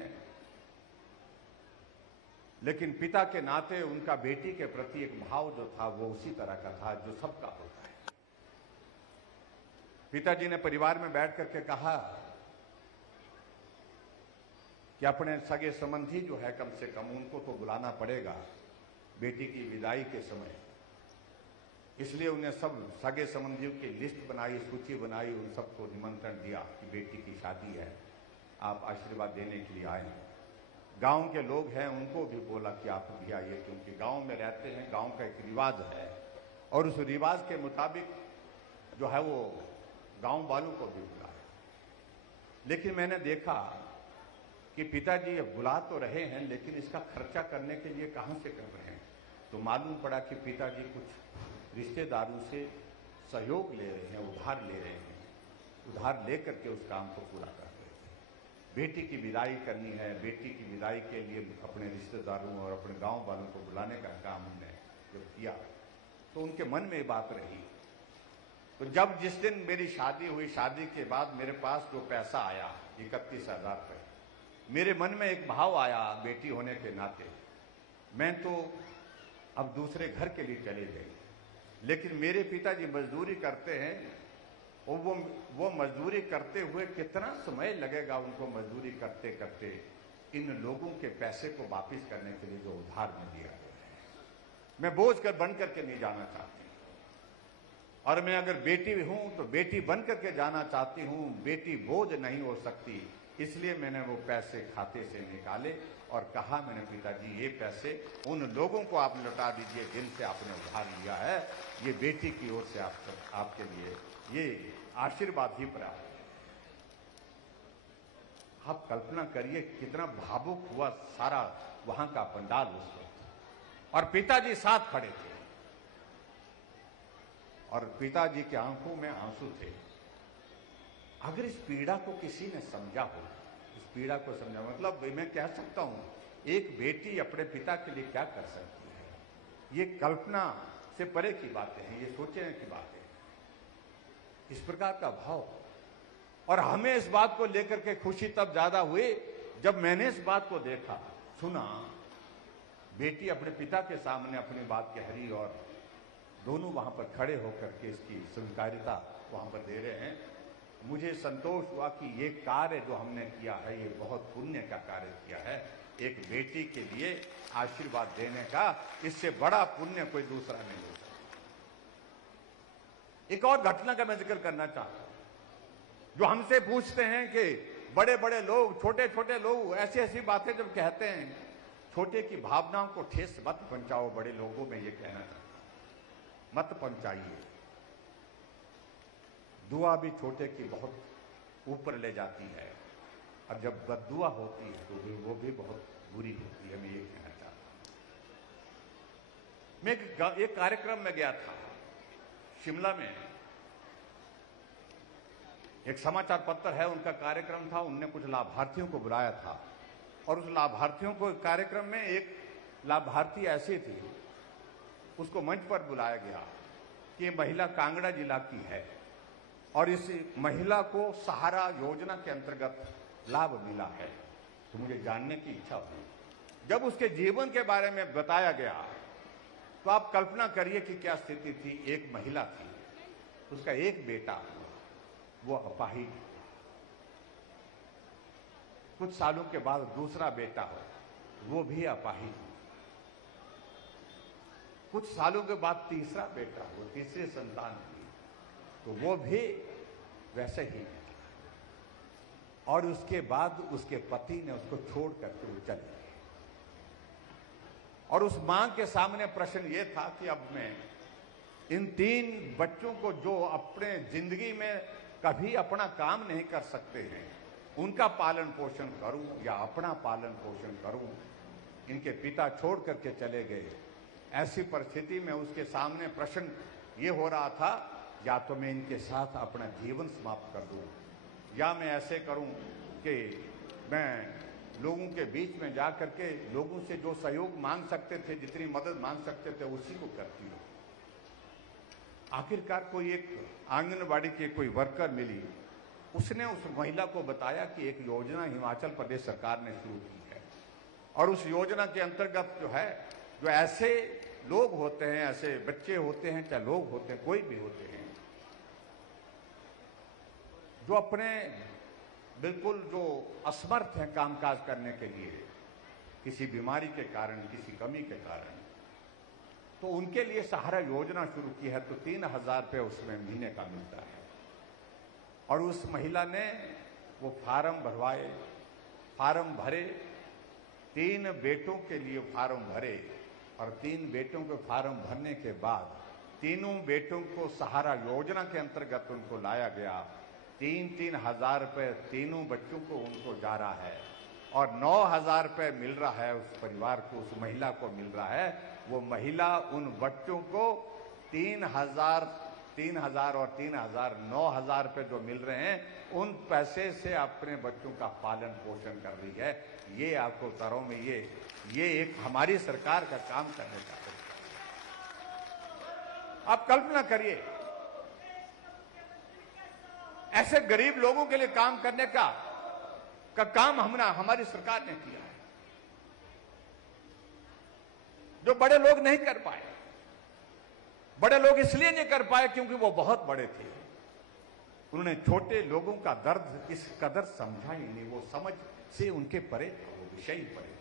लेकिन पिता के नाते उनका बेटी के प्रति एक भाव जो था वो उसी तरह का था जो सबका होता है। पिताजी ने परिवार में बैठ करके कहा कि अपने सगे संबंधी जो है, कम से कम उनको तो बुलाना पड़ेगा बेटी की विदाई के समय। इसलिए उन्हें सब सगे संबंधियों की लिस्ट बनाई, सूची बनाई, उन सबको निमंत्रण दिया कि बेटी की शादी है, आप आशीर्वाद देने के लिए आए। गांव के लोग हैं, उनको भी बोला कि आप भी आइए, क्योंकि गांव में रहते हैं, गांव का एक रिवाज है और उस रिवाज के मुताबिक जो है वो गांव वालों को भी बुलाया। लेकिन मैंने देखा कि पिताजी बुला तो रहे हैं, लेकिन इसका खर्चा करने के लिए कहां से कर रहे हैं? तो मालूम पड़ा कि पिताजी कुछ रिश्तेदारों से सहयोग ले रहे हैं, उधार ले रहे हैं, उधार लेकर के उस काम को पूरा कर रहे थे। बेटी की विदाई करनी है, बेटी की विदाई के लिए अपने रिश्तेदारों और अपने गांव वालों को बुलाने का काम हमने जब किया तो उनके मन में ये बात रही। तो जब जिस दिन मेरी शादी हुई, शादी के बाद मेरे पास जो पैसा आया 31,000 रुपये, मेरे मन में एक भाव आया बेटी होने के नाते, मैं तो अब दूसरे घर के लिए चले गए, लेकिन मेरे पिताजी मजदूरी करते हैं और वो मजदूरी करते हुए कितना समय लगेगा उनको मजदूरी करते करते इन लोगों के पैसे को वापिस करने के लिए जो उधार में दिया गया है। मैं बोझ कर बन करके नहीं जाना चाहती, और मैं अगर बेटी हूं तो बेटी बन करके जाना चाहती हूं, बेटी बोझ नहीं हो सकती। इसलिए मैंने वो पैसे खाते से निकाले और कहा, मैंने पिताजी ये पैसे उन लोगों को आप लौटा दीजिए जिनसे आपने उधार लिया है, ये बेटी की ओर से आपके लिए ये आशीर्वाद ही प्राप्त है। आप कल्पना करिए कितना भावुक हुआ सारा वहां का पंडाल उस वक्त, और पिताजी साथ खड़े थे और पिताजी के आंखों में आंसू थे। अगर इस पीड़ा को किसी ने समझा हो, इस पीड़ा को समझा, मतलब मैं कह सकता हूं एक बेटी अपने पिता के लिए क्या कर सकती है, ये कल्पना से परे की बातें हैं, ये सोचने की बात है। इस प्रकार का भाव, और हमें इस बात को लेकर के खुशी तब ज्यादा हुई जब मैंने इस बात को देखा, सुना, बेटी अपने पिता के सामने अपनी बात कह रही और दोनों वहां पर खड़े होकर के इसकी स्वीकार्यता वहां पर दे रहे हैं। मुझे संतोष हुआ कि ये कार्य जो हमने किया है ये बहुत पुण्य का कार्य किया है। एक बेटी के लिए आशीर्वाद देने का इससे बड़ा पुण्य कोई दूसरा नहीं हो सकता। एक और घटना का मैं जिक्र करना चाहता हूं। जो हमसे पूछते हैं कि बड़े बड़े लोग, छोटे छोटे लोग ऐसी ऐसी बातें जब कहते हैं, छोटे की भावनाओं को ठेस मत पहुंचाओ। बड़े लोगों में ये कहना चाहता हूं, मत पहुंचाइए। दुआ भी छोटे की बहुत ऊपर ले जाती है, और जब बद्दुआ होती है तो वो भी बहुत बुरी होती है। मैं ये कहना चाहता हूं। मैं एक कार्यक्रम में गया था शिमला में, एक समाचार पत्र है उनका कार्यक्रम था, उनने कुछ लाभार्थियों को बुलाया था, और उस लाभार्थियों को कार्यक्रम में एक लाभार्थी ऐसी थी, उसको मंच पर बुलाया गया कि महिला कांगड़ा जिला की है और इस महिला को सहारा योजना के अंतर्गत लाभ मिला है। तो मुझे जानने की इच्छा हुई। जब उसके जीवन के बारे में बताया गया तो आप कल्पना करिए कि क्या स्थिति थी। एक महिला थी, उसका एक बेटा, वो अपाहिज, कुछ सालों के बाद दूसरा बेटा हो, वो भी अपाहिज, कुछ सालों के बाद तीसरा बेटा हो, तीसरी संतान हुई तो वो भी वैसे ही, और उसके बाद उसके पति ने उसको छोड़ करके वो चले गए। और उस मां के सामने प्रश्न ये था कि अब मैं इन 3 बच्चों को जो अपने जिंदगी में कभी अपना काम नहीं कर सकते हैं, उनका पालन पोषण करूं या अपना पालन पोषण करूं। इनके पिता छोड़ करके चले गए। ऐसी परिस्थिति में उसके सामने प्रश्न ये हो रहा था, या तो मैं इनके साथ अपना जीवन समाप्त कर दूं, या मैं ऐसे करूं कि मैं लोगों के बीच में जा करके लोगों से जो सहयोग मांग सकते थे, जितनी मदद मांग सकते थे, उसी को करती हूं। आखिरकार कोई एक आंगनबाड़ी के कोई वर्कर मिली, उसने उस महिला को बताया कि एक योजना हिमाचल प्रदेश सरकार ने शुरू की है, और उस योजना के अंतर्गत जो है, जो ऐसे लोग होते हैं, ऐसे बच्चे होते हैं, चाहे लोग होते हैं, कोई भी होते हैं, जो अपने बिल्कुल जो असमर्थ हैं कामकाज करने के लिए, किसी बीमारी के कारण, किसी कमी के कारण, तो उनके लिए सहारा योजना शुरू की है। तो 3,000 रुपये उसमें महीने का मिलता है। और उस महिला ने वो फार्म भरवाए, फार्म भरे, 3 बेटों के लिए फार्म भरे, और 3 बेटों के फार्म भरने के बाद तीनों बेटों को सहारा योजना के अंतर्गत उनको लाया गया। 3-3 हजार रुपये तीनों बच्चों को उनको जा रहा है, और 9,000 रुपये मिल रहा है उस परिवार को, उस महिला को मिल रहा है। वो महिला उन बच्चों को 3,000 3,000 और 3,000 9,000 रुपए जो मिल रहे हैं, उन पैसे से अपने बच्चों का पालन पोषण कर रही है। ये आपको तरों में ये एक हमारी सरकार का काम करने का तरीका। आप कल्पना करिए, ऐसे गरीब लोगों के लिए काम करने का काम हमारी सरकार ने किया है, जो बड़े लोग नहीं कर पाए। बड़े लोग इसलिए नहीं कर पाए क्योंकि वो बहुत बड़े थे। उन्होंने छोटे लोगों का दर्द इस कदर समझा ही नहीं, वो समझ से उनके परे था, वो विषय ही परे था।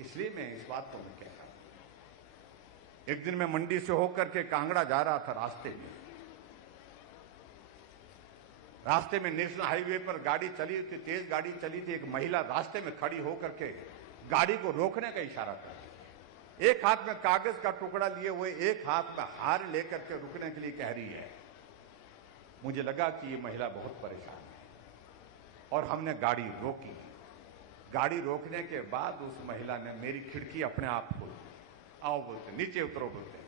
इसलिए मैं इस बात को मैं कहता हूं। एक दिन मैं मंडी से होकर के कांगड़ा जा रहा था, रास्ते में नेशनल हाईवे पर गाड़ी चली थी, तेज गाड़ी चली थी। एक महिला रास्ते में खड़ी होकर के गाड़ी को रोकने का इशारा कर, एक हाथ में कागज का टुकड़ा लिए हुए, एक हाथ में हार लेकर के रुकने के लिए कह रही है। मुझे लगा कि ये महिला बहुत परेशान है और हमने गाड़ी रोकी। गाड़ी रोकने के बाद उस महिला ने मेरी खिड़की अपने आप खोली। आओ बोलते, नीचे उतरो बोलते।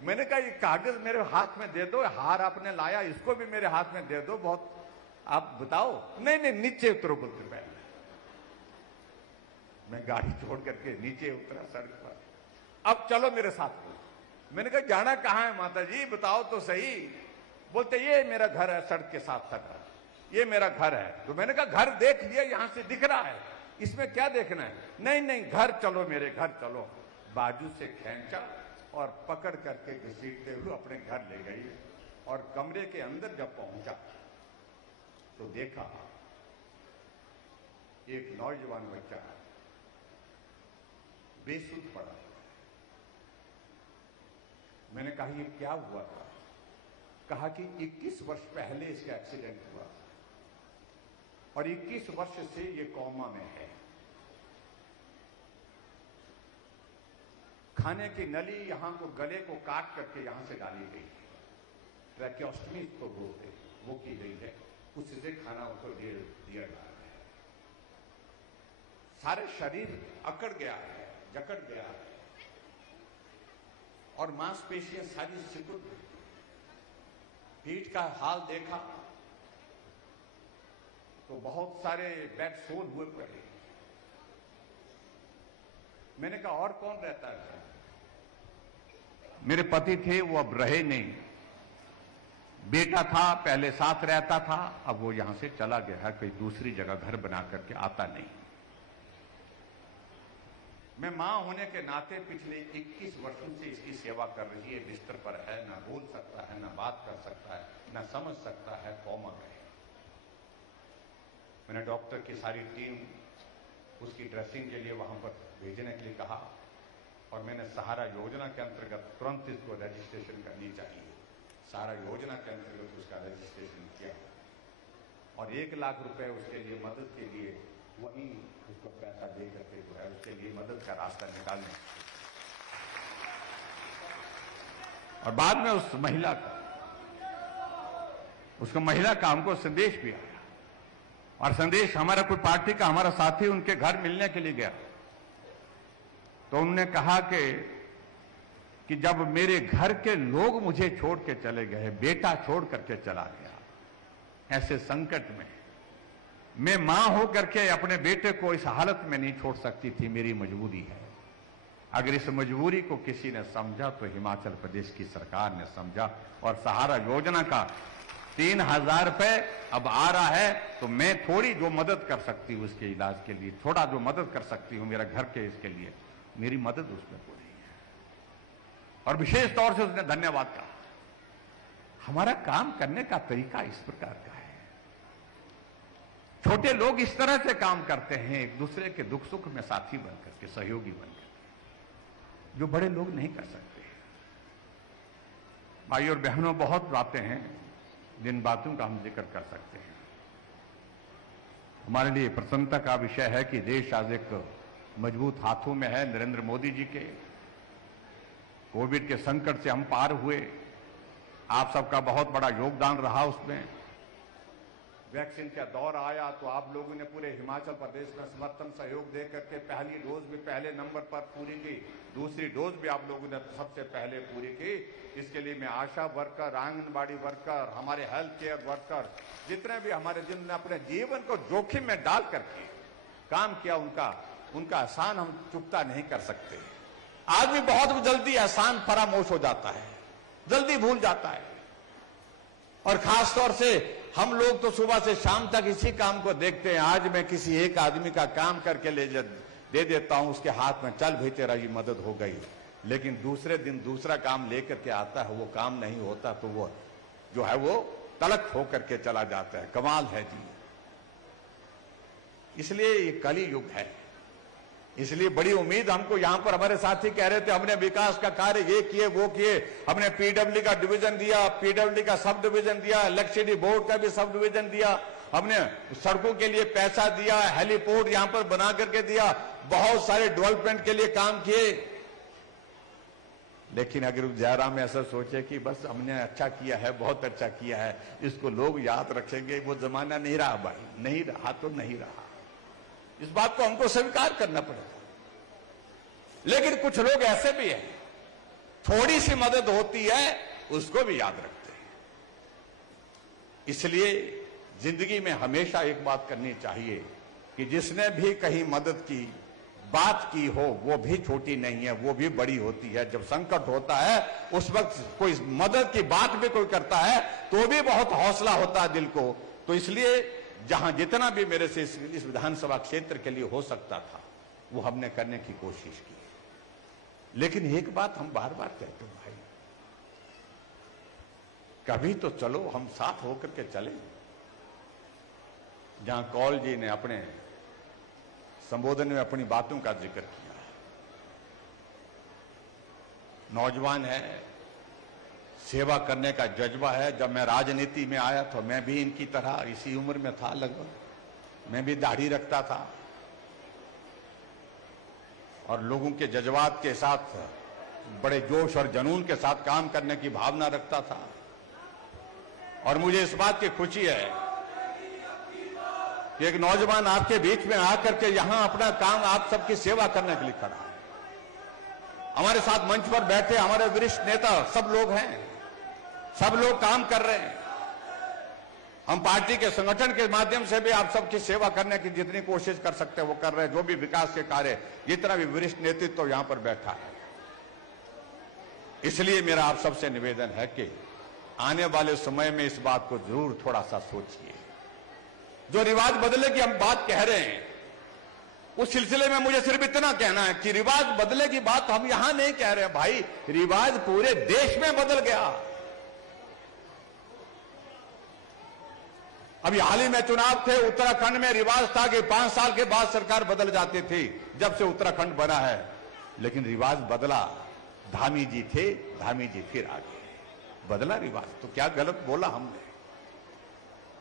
मैंने कहा ये कागज मेरे हाथ में दे दो, हार आपने लाया इसको भी मेरे हाथ में दे दो, बहुत आप बताओ। नहीं नीचे उतरो बोलते। मैं गाड़ी छोड़ करके नीचे उतरा सड़क पर। अब चलो मेरे साथ। मैंने कहा जाना कहां है माता जी, बताओ तो सही। बोलते ये मेरा घर है, सड़क के साथ सटा, ये मेरा घर है। तो मैंने कहा घर देख लिया, यहां से दिख रहा है, इसमें क्या देखना है। नहीं घर चलो, मेरे घर चलो। बाजू से खींचा और पकड़ करके घसीटते हुए अपने घर ले गई। और कमरे के अंदर जब पहुंचा तो देखा एक नौजवान बच्चा बेसुध पड़ा। मैंने कहा ये क्या हुआ था। कहा कि 21 वर्ष पहले इसका एक्सीडेंट हुआ और 21 वर्ष से ये कोमा में है। खाने की नली यहां को गले को काट करके यहां से डाली गई, ट्रैकियोस्टमी को बोलते, वो की गई है। उससे खाना उसको दिया जा रहा है। सारे शरीर अकड़ गया है, जकड़ गया है और मांसपेशियां सारी सिकुड़ गई। पीठ का हाल देखा तो बहुत सारे बेड सोल हुए पड़े। मैंने कहा और कौन रहता है। मेरे पति थे, वो अब रहे नहीं। बेटा था, पहले साथ रहता था, अब वो यहां से चला गया है, कोई दूसरी जगह घर बना करके आता नहीं। मैं मां होने के नाते पिछले 21 वर्षों से इसकी सेवा कर रही है। बिस्तर पर है, ना बोल सकता है, ना बात कर सकता है, ना समझ सकता है, कोमा है। मैंने डॉक्टर की सारी टीम उसकी ड्रेसिंग के लिए वहां पर भेजने के लिए कहा और मैंने सहारा योजना के अंतर्गत तुरंत इसको रजिस्ट्रेशन करनी चाहिए। सहारा योजना के अंतर्गत उसका रजिस्ट्रेशन किया और 1 लाख रुपए उसके लिए मदद के लिए वहीं उसको पैसा दे करके जो है उसके लिए मदद का रास्ता निकालने। और बाद में उस महिला का हमको संदेश भी आया और संदेश हमारा कोई पार्टी का हमारा साथी उनके घर मिलने के लिए गया तो उन्होंने कहा कि जब मेरे घर के लोग मुझे छोड़ के चले गए, बेटा छोड़ करके चला गया, ऐसे संकट में मैं मां होकर के अपने बेटे को इस हालत में नहीं छोड़ सकती थी, मेरी मजबूरी है। अगर इस मजबूरी को किसी ने समझा तो हिमाचल प्रदेश की सरकार ने समझा और सहारा योजना का 3,000 रुपए अब आ रहा है तो मैं थोड़ी जो मदद कर सकती हूं उसके इलाज के लिए, थोड़ा जो मदद कर सकती हूं मेरा घर के इसके लिए, मेरी मदद उसमें हो रही है। और विशेष तौर से उसने धन्यवाद कहा। हमारा काम करने का तरीका इस प्रकार का है। छोटे लोग इस तरह से काम करते हैं, एक दूसरे के दुख सुख में साथी बनकर के, सहयोगी बनकर, जो बड़े लोग नहीं कर सकते। भाई और बहनों, बहुत बातें हैं, जिन बातों का हम जिक्र कर सकते हैं। हमारे लिए प्रसन्नता का विषय है कि देश आज एक मजबूत हाथों में है, नरेंद्र मोदी जी के। कोविड के संकट से हम पार हुए, आप सबका बहुत बड़ा योगदान रहा उसमें। वैक्सीन का दौर आया तो आप लोगों ने पूरे हिमाचल प्रदेश में समर्थन सहयोग दे करके पहली डोज भी पहले नंबर पर पूरी की, दूसरी डोज भी आप लोगों ने सबसे पहले पूरी की। इसके लिए मैं आशा वर्कर, आंगनबाड़ी वर्कर, हमारे हेल्थ केयर वर्कर, जितने भी हमारे जिन्होंने अपने जीवन को जोखिम में डाल करके काम किया, उनका एहसान हम चुकता नहीं कर सकते। आदमी बहुत जल्दी एहसान फरामोश हो जाता है, जल्दी भूल जाता है। और खासतौर से हम लोग तो सुबह से शाम तक इसी काम को देखते हैं। आज मैं किसी एक आदमी का काम करके दे देता हूं, उसके हाथ में, चल भाई तेरा ये मदद हो गई, लेकिन दूसरे दिन दूसरा काम लेकर के आता है, वो काम नहीं होता तो वो जो है वो तलक होकर के चला जाता है। कमाल है जी। इसलिए ये कली युग है। इसलिए बड़ी उम्मीद हमको, यहां पर हमारे साथी कह रहे थे हमने विकास का कार्य ये किए वो किए, हमने पीडब्ल्यू का डिवीजन दिया, पीडब्ल्यू का सब डिवीजन दिया, इलेक्ट्रिसिटी बोर्ड का भी सब डिवीजन दिया, हमने सड़कों के लिए पैसा दिया, हेलीपोर्ट यहां पर बना करके दिया, बहुत सारे डेवलपमेंट के लिए काम किए। लेकिन अगर जयराम ऐसा सोचे कि बस हमने अच्छा किया है, बहुत अच्छा किया है, इसको लोग याद रखेंगे, वो जमाना नहीं रहा भाई, नहीं रहा तो नहीं रहा। इस बात को हमको स्वीकार करना पड़ेगा। लेकिन कुछ लोग ऐसे भी हैं, थोड़ी सी मदद होती है उसको भी याद रखते हैं। इसलिए जिंदगी में हमेशा एक बात करनी चाहिए कि जिसने भी कहीं मदद की बात की हो वो भी छोटी नहीं है, वो भी बड़ी होती है। जब संकट होता है उस वक्त कोई मदद की बात भी कोई करता है तो भी बहुत हौसला होता है दिल को। तो इसलिए जहां जितना भी मेरे से इस विधानसभा क्षेत्र के लिए हो सकता था वो हमने करने की कोशिश की। लेकिन एक बात हम बार बार कहते हैं, भाई कभी तो चलो हम साथ होकर के चले। जहां कौल जी ने अपने संबोधन में अपनी बातों का जिक्र किया, नौजवान है, सेवा करने का जज्बा है। जब मैं राजनीति में आया तो मैं भी इनकी तरह इसी उम्र में था लगभग, मैं भी दाढ़ी रखता था और लोगों के जज्बात के साथ बड़े जोश और जुनून के साथ काम करने की भावना रखता था। और मुझे इस बात की खुशी है कि एक नौजवान आपके बीच में आकर के यहां अपना काम, आप सबकी सेवा करने के लिए खड़ा है। हमारे साथ मंच पर बैठे हमारे वरिष्ठ नेता सब लोग हैं, सब लोग काम कर रहे हैं। हम पार्टी के संगठन के माध्यम से भी आप सबकी सेवा करने की जितनी कोशिश कर सकते हैं वो कर रहे हैं। जो भी विकास के कार्य, जितना भी वरिष्ठ नेतृत्व तो यहां पर बैठा है। इसलिए मेरा आप सबसे निवेदन है कि आने वाले समय में इस बात को जरूर थोड़ा सा सोचिए। जो रिवाज बदले की हम बात कह रहे हैं, उस सिलसिले में मुझे सिर्फ इतना कहना है कि रिवाज बदले की बात हम यहां नहीं कह रहे हैं भाई, रिवाज पूरे देश में बदल गया। अभी हाल ही में चुनाव थे, उत्तराखंड में रिवाज था कि 5 साल के बाद सरकार बदल जाती थी, जब से उत्तराखंड बना है। लेकिन रिवाज बदला, धामी जी थे, धामी जी फिर आ गए, बदला रिवाज। तो क्या गलत बोला हमने?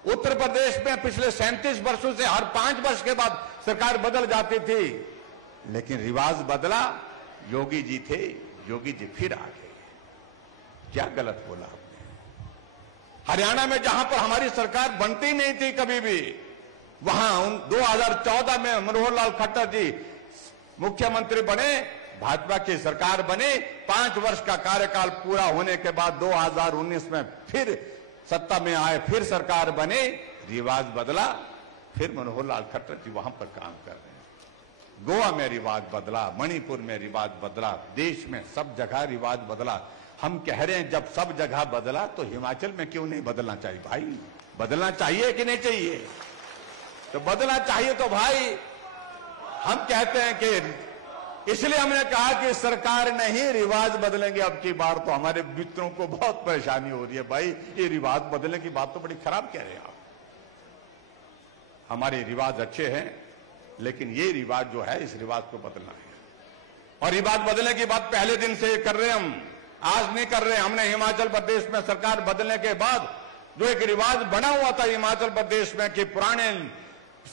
उत्तर प्रदेश में पिछले 37 वर्षों से हर 5 वर्ष के बाद सरकार बदल जाती थी, लेकिन रिवाज बदला। योगी जी थे, योगी जी फिर आ गए, क्या गलत बोला हमने? हरियाणा में जहां पर हमारी सरकार बनती नहीं थी कभी भी, वहां 2014 में मनोहर लाल खट्टर जी मुख्यमंत्री बने, भाजपा की सरकार बनी। 5 वर्ष का कार्यकाल पूरा होने के बाद 2019 में फिर सत्ता में आए, फिर सरकार बने, रिवाज बदला, फिर मनोहर लाल खट्टर जी वहां पर काम कर रहे हैं। गोवा में रिवाज बदला, मणिपुर में रिवाज बदला, देश में सब जगह रिवाज बदला। हम कह रहे हैं जब सब जगह बदला तो हिमाचल में क्यों नहीं बदलना चाहिए? भाई बदलना चाहिए कि नहीं चाहिए? तो बदलना चाहिए। तो भाई हम कहते हैं कि इसलिए हमने कहा कि सरकार नहीं, रिवाज बदलेंगे अब की बार। तो हमारे मित्रों को बहुत परेशानी हो रही है, भाई ये रिवाज बदलने की बात तो बड़ी खराब कह रहे हैं आप। हमारे रिवाज अच्छे हैं, लेकिन ये रिवाज जो है, इस रिवाज को बदलना है। और रिवाज बदलने की बात पहले दिन से कर रहे हैं हम, आज नहीं कर रहे। हमने हिमाचल प्रदेश में सरकार बदलने के बाद जो एक रिवाज बना हुआ था हिमाचल प्रदेश में कि पुराने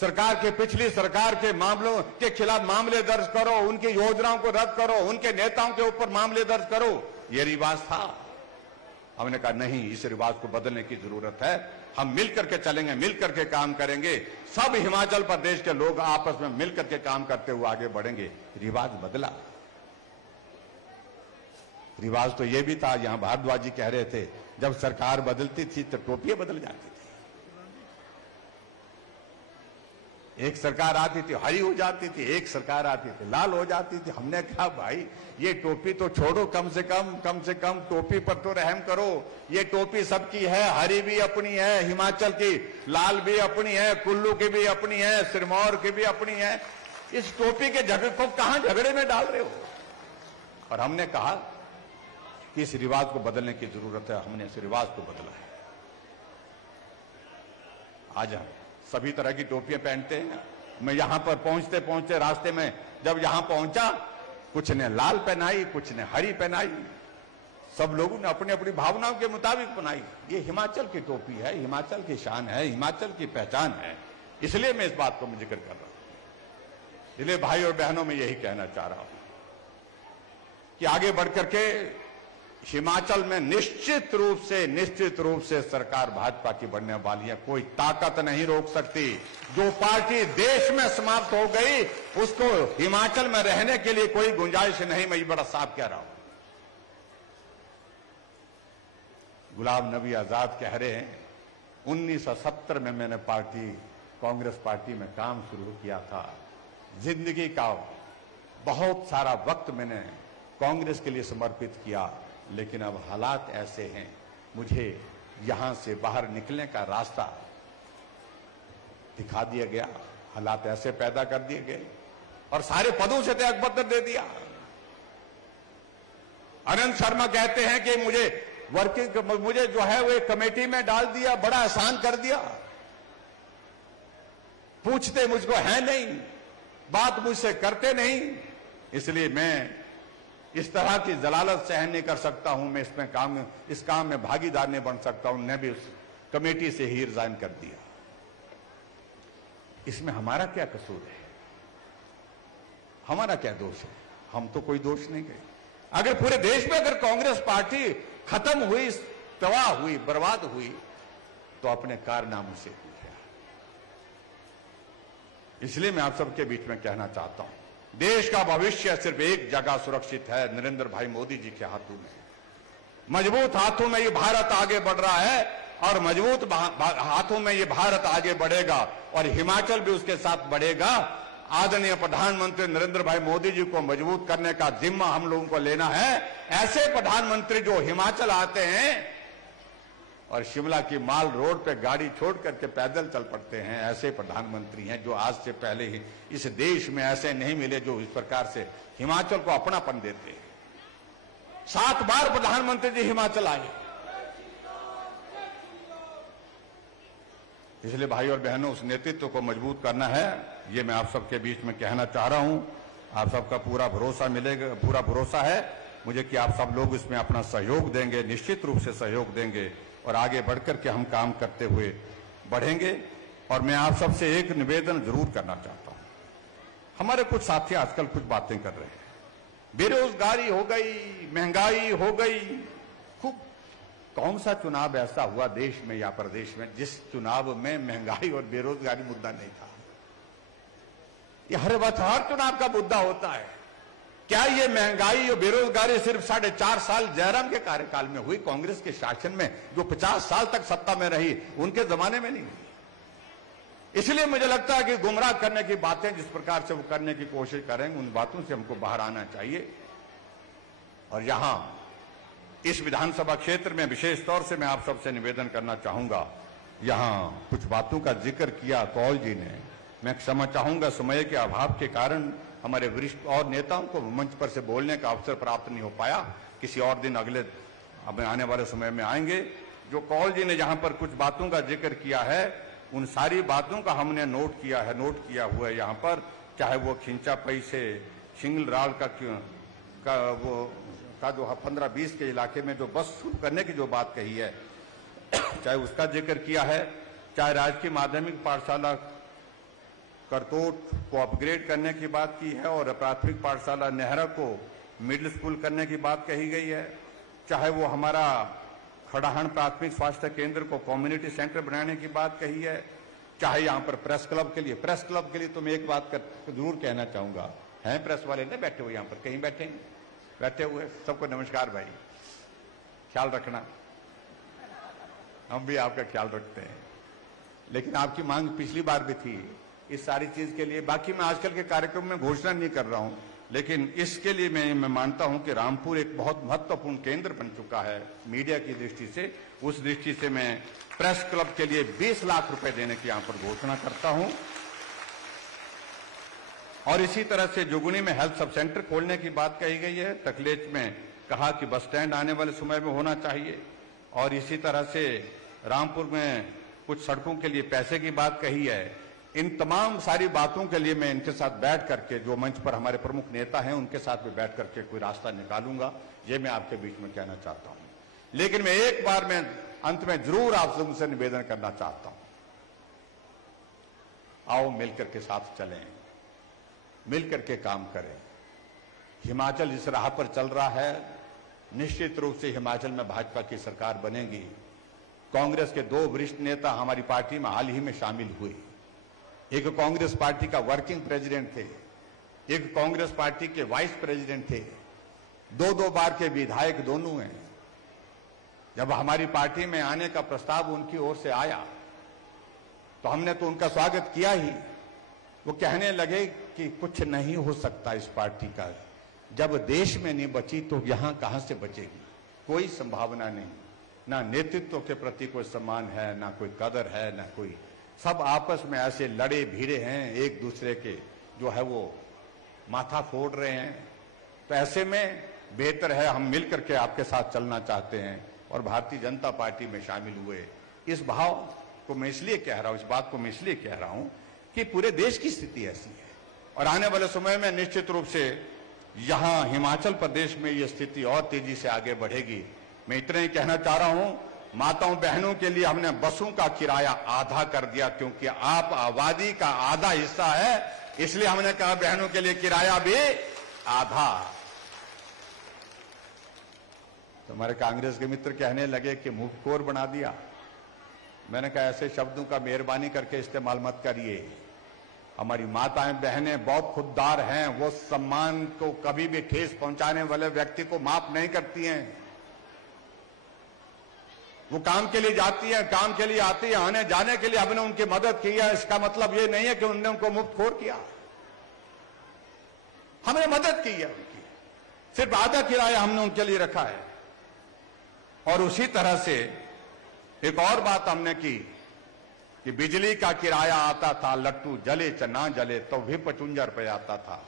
सरकार के, पिछली सरकार के मामलों के खिलाफ मामले दर्ज करो, उनकी योजनाओं को रद्द करो, उनके नेताओं के ऊपर मामले दर्ज करो, यह रिवाज था। हमने कहा नहीं, इस रिवाज को बदलने की जरूरत है। हम मिलकर के चलेंगे, मिलकर के काम करेंगे, सब हिमाचल प्रदेश के लोग आपस में मिलकर के काम करते हुए आगे बढ़ेंगे। रिवाज बदला। रिवाज तो यह भी था, यहां भारद्वाज जी कह रहे थे, जब सरकार बदलती थी तो टोपियां बदल जाती थी। एक सरकार आती थी हरी हो जाती थी, एक सरकार आती थी लाल हो जाती थी। हमने कहा भाई ये टोपी तो छोड़ो, कम से कम टोपी पर तो रहम करो। ये टोपी सबकी है, हरी भी अपनी है हिमाचल की, लाल भी अपनी है, कुल्लू की भी अपनी है, सिरमौर की भी अपनी है। इस टोपी के झगड़े को कहां झगड़े में डाल रहे हो? और हमने कहा कि इस रिवाज को बदलने की जरूरत है। हमने इस रिवाज को बदला है। आज हम सभी तरह की टोपियां पहनते हैं। मैं यहां पर पहुंचते पहुंचते रास्ते में जब यहां पहुंचा, कुछ ने लाल पहनाई, कुछ ने हरी पहनाई, सब लोगों ने अपनी अपनी भावनाओं के मुताबिक पहनाई। ये हिमाचल की टोपी है, हिमाचल की शान है, हिमाचल की पहचान है। इसलिए मैं इस बात को मैं जिक्र कर रहा हूं। इसलिए भाई और बहनों में यही कहना चाह रहा हूं कि आगे बढ़कर के हिमाचल में निश्चित रूप से सरकार भाजपा की बनने वाली है। कोई ताकत नहीं रोक सकती। जो पार्टी देश में समाप्त हो गई उसको हिमाचल में रहने के लिए कोई गुंजाइश नहीं। मैं ये बड़ा साफ कह रहा हूं। गुलाम नबी आजाद कह रहे हैं 1970 में मैंने कांग्रेस पार्टी में काम शुरू किया था। जिंदगी का बहुत सारा वक्त मैंने कांग्रेस के लिए समर्पित किया, लेकिन अब हालात ऐसे हैं, मुझे यहां से बाहर निकलने का रास्ता दिखा दिया गया। हालात ऐसे पैदा कर दिए गए और सारे पदों से त्यागपत्र दे दिया। अनंत शर्मा कहते हैं कि मुझे जो है वो एक कमेटी में डाल दिया, बड़ा एहसान कर दिया। पूछते मुझको है नहीं, बात मुझसे करते नहीं, इसलिए मैं इस तरह की जलालत सहन नहीं कर सकता हूं। मैं इस काम में भागीदार नहीं बन सकता हूं। ने भी उस कमेटी से ही रिजाइन कर दिया। इसमें हमारा क्या कसूर है? हमारा क्या दोष है? हम तो कोई दोष नहीं करे। अगर पूरे देश में अगर कांग्रेस पार्टी खत्म हुई, तबाह हुई, बर्बाद हुई, तो अपने कारनामों से हुई है। इसलिए मैं आप सबके बीच में कहना चाहता हूं, देश का भविष्य सिर्फ एक जगह सुरक्षित है, नरेंद्र भाई मोदी जी के हाथों में। मजबूत हाथों में ये भारत आगे बढ़ रहा है और मजबूत हाथों में ये भारत आगे बढ़ेगा और हिमाचल भी उसके साथ बढ़ेगा। आदरणीय प्रधानमंत्री नरेंद्र भाई मोदी जी को मजबूत करने का जिम्मा हम लोगों को लेना है। ऐसे प्रधानमंत्री जो हिमाचल आते हैं और शिमला की माल रोड पे गाड़ी छोड़ करके पैदल चल पड़ते हैं, ऐसे प्रधानमंत्री हैं जो आज से पहले ही इस देश में ऐसे नहीं मिले जो इस प्रकार से हिमाचल को अपनापन देते हैं। 7 बार प्रधानमंत्री जी हिमाचल आए। इसलिए भाई और बहनों, उस नेतृत्व को मजबूत करना है, ये मैं आप सबके बीच में कहना चाह रहा हूं। आप सबका पूरा भरोसा मिलेगा, पूरा भरोसा है मुझे कि आप सब लोग इसमें अपना सहयोग देंगे, निश्चित रूप से सहयोग देंगे और आगे बढ़कर के हम काम करते हुए बढ़ेंगे। और मैं आप सबसे एक निवेदन जरूर करना चाहता हूं। हमारे कुछ साथी आजकल कुछ बातें कर रहे हैं, बेरोजगारी हो गई, महंगाई हो गई। खूब कौन सा चुनाव ऐसा हुआ देश में या प्रदेश में जिस चुनाव में महंगाई और बेरोजगारी मुद्दा नहीं था? ये हर चुनाव का मुद्दा होता है। क्या ये महंगाई और बेरोजगारी सिर्फ 4.5 साल जयराम के कार्यकाल में हुई? कांग्रेस के शासन में जो 50 साल तक सत्ता में रही उनके जमाने में नहीं हुई। इसलिए मुझे लगता है कि गुमराह करने की बातें जिस प्रकार से वो करने की कोशिश करेंगे, उन बातों से हमको बाहर आना चाहिए। और यहां इस विधानसभा क्षेत्र में विशेष तौर से मैं आप सबसे निवेदन करना चाहूंगा। यहां कुछ बातों का जिक्र किया कौल जी ने, मैं क्षमा चाहूंगा, समय के अभाव के कारण हमारे वरिष्ठ और नेताओं को मंच पर से बोलने का अवसर प्राप्त नहीं हो पाया। किसी और दिन अगले आने वाले समय में आएंगे। जो कौल जी ने जहां पर कुछ बातों का जिक्र किया है, उन सारी बातों का हमने नोट किया हुआ है यहाँ पर। चाहे वो खिंचापई से सिंगल राल का जो 15-20 के इलाके में जो बस शुरू करने की जो बात कही है, चाहे उसका जिक्र किया है, चाहे राजकीय माध्यमिक पाठशाला करतोट को अपग्रेड करने की बात की है और प्राथमिक पाठशाला नेहरा को मिडिल स्कूल करने की बात कही गई है, चाहे वो हमारा खड़ाहण प्राथमिक स्वास्थ्य केंद्र को कम्युनिटी सेंटर बनाने की बात कही है, चाहे यहां पर प्रेस क्लब के लिए तो मैं एक बात जरूर कहना चाहूंगा, हैं प्रेस वाले नहीं बैठे हुए, यहां पर कहीं बैठे हुए, सबको नमस्कार भाई, ख्याल रखना, हम भी आपका ख्याल रखते हैं। लेकिन आपकी मांग पिछली बार भी थी इस सारी चीज के लिए। बाकी मैं आजकल के कार्यक्रम में घोषणा नहीं कर रहा हूं, लेकिन इसके लिए मैं मानता हूं कि रामपुर एक बहुत महत्वपूर्ण केंद्र बन चुका है मीडिया की दृष्टि से। उस दृष्टि से मैं प्रेस क्लब के लिए 20 लाख रुपए देने की यहां पर घोषणा करता हूं। और इसी तरह से जुगुनी में हेल्थ सब सेंटर खोलने की बात कही गई है। तकलेच में कहा कि बस स्टैंड आने वाले समय में होना चाहिए। और इसी तरह से रामपुर में कुछ सड़कों के लिए पैसे की बात कही है। इन तमाम सारी बातों के लिए मैं इनके साथ बैठ करके, जो मंच पर हमारे प्रमुख नेता हैं उनके साथ भी बैठ करके कोई रास्ता निकालूंगा, ये मैं आपके बीच में कहना चाहता हूं। लेकिन मैं एक बार मैं अंत में जरूर आप लोगों से निवेदन करना चाहता हूं, आओ मिलकर के साथ चलें, मिलकर के काम करें। हिमाचल जिस राह पर चल रहा है, निश्चित रूप से हिमाचल में भाजपा की सरकार बनेगी। कांग्रेस के 2 वरिष्ठ नेता हमारी पार्टी में हाल ही में शामिल हुए। एक कांग्रेस पार्टी का वर्किंग प्रेसिडेंट थे, एक कांग्रेस पार्टी के वाइस प्रेसिडेंट थे, 2 बार के विधायक दोनों हैं। जब हमारी पार्टी में आने का प्रस्ताव उनकी ओर से आया तो हमने तो उनका स्वागत किया ही। वो कहने लगे कि कुछ नहीं हो सकता इस पार्टी का, जब देश में नहीं बची तो यहां कहां से बचेगी, कोई संभावना नहीं, ना नेतृत्व के प्रति कोई सम्मान है, ना कोई कदर है, ना कोई, सब आपस में ऐसे लड़े भिड़े हैं, एक दूसरे के जो है वो माथा फोड़ रहे हैं। तो ऐसे में बेहतर है हम मिलकर के आपके साथ चलना चाहते हैं और भारतीय जनता पार्टी में शामिल हुए। इस भाव को मैं इसलिए कह रहा हूं, इस बात को मैं इसलिए कह रहा हूं कि पूरे देश की स्थिति ऐसी है और आने वाले समय में निश्चित रूप से यहां हिमाचल प्रदेश में ये स्थिति और तेजी से आगे बढ़ेगी। मैं इतना ही कहना चाह रहा हूं, माताओं बहनों के लिए हमने बसों का किराया आधा कर दिया, क्योंकि आप आबादी का आधा हिस्सा है, इसलिए हमने कहा बहनों के लिए किराया भी आधा। तो हमारे कांग्रेस के मित्र कहने लगे कि मुफ्तखोर बना दिया। मैंने कहा ऐसे शब्दों का मेहरबानी करके इस्तेमाल मत करिए। हमारी माताएं बहनें बहुत खुददार हैं, वो सम्मान को कभी भी ठेस पहुंचाने वाले व्यक्ति को माफ नहीं करती हैं। वो काम के लिए जाती है, काम के लिए आती है, आने जाने के लिए हमने उनकी मदद की है, इसका मतलब ये नहीं है कि उनने उनको मुफ्तखोर किया। हमने मदद की है उनकी, सिर्फ आधा किराया हमने उनके लिए रखा है। और उसी तरह से एक और बात हमने की कि बिजली का किराया आता था, लट्टू जले च ना जले तो भी 55 रुपए आता था,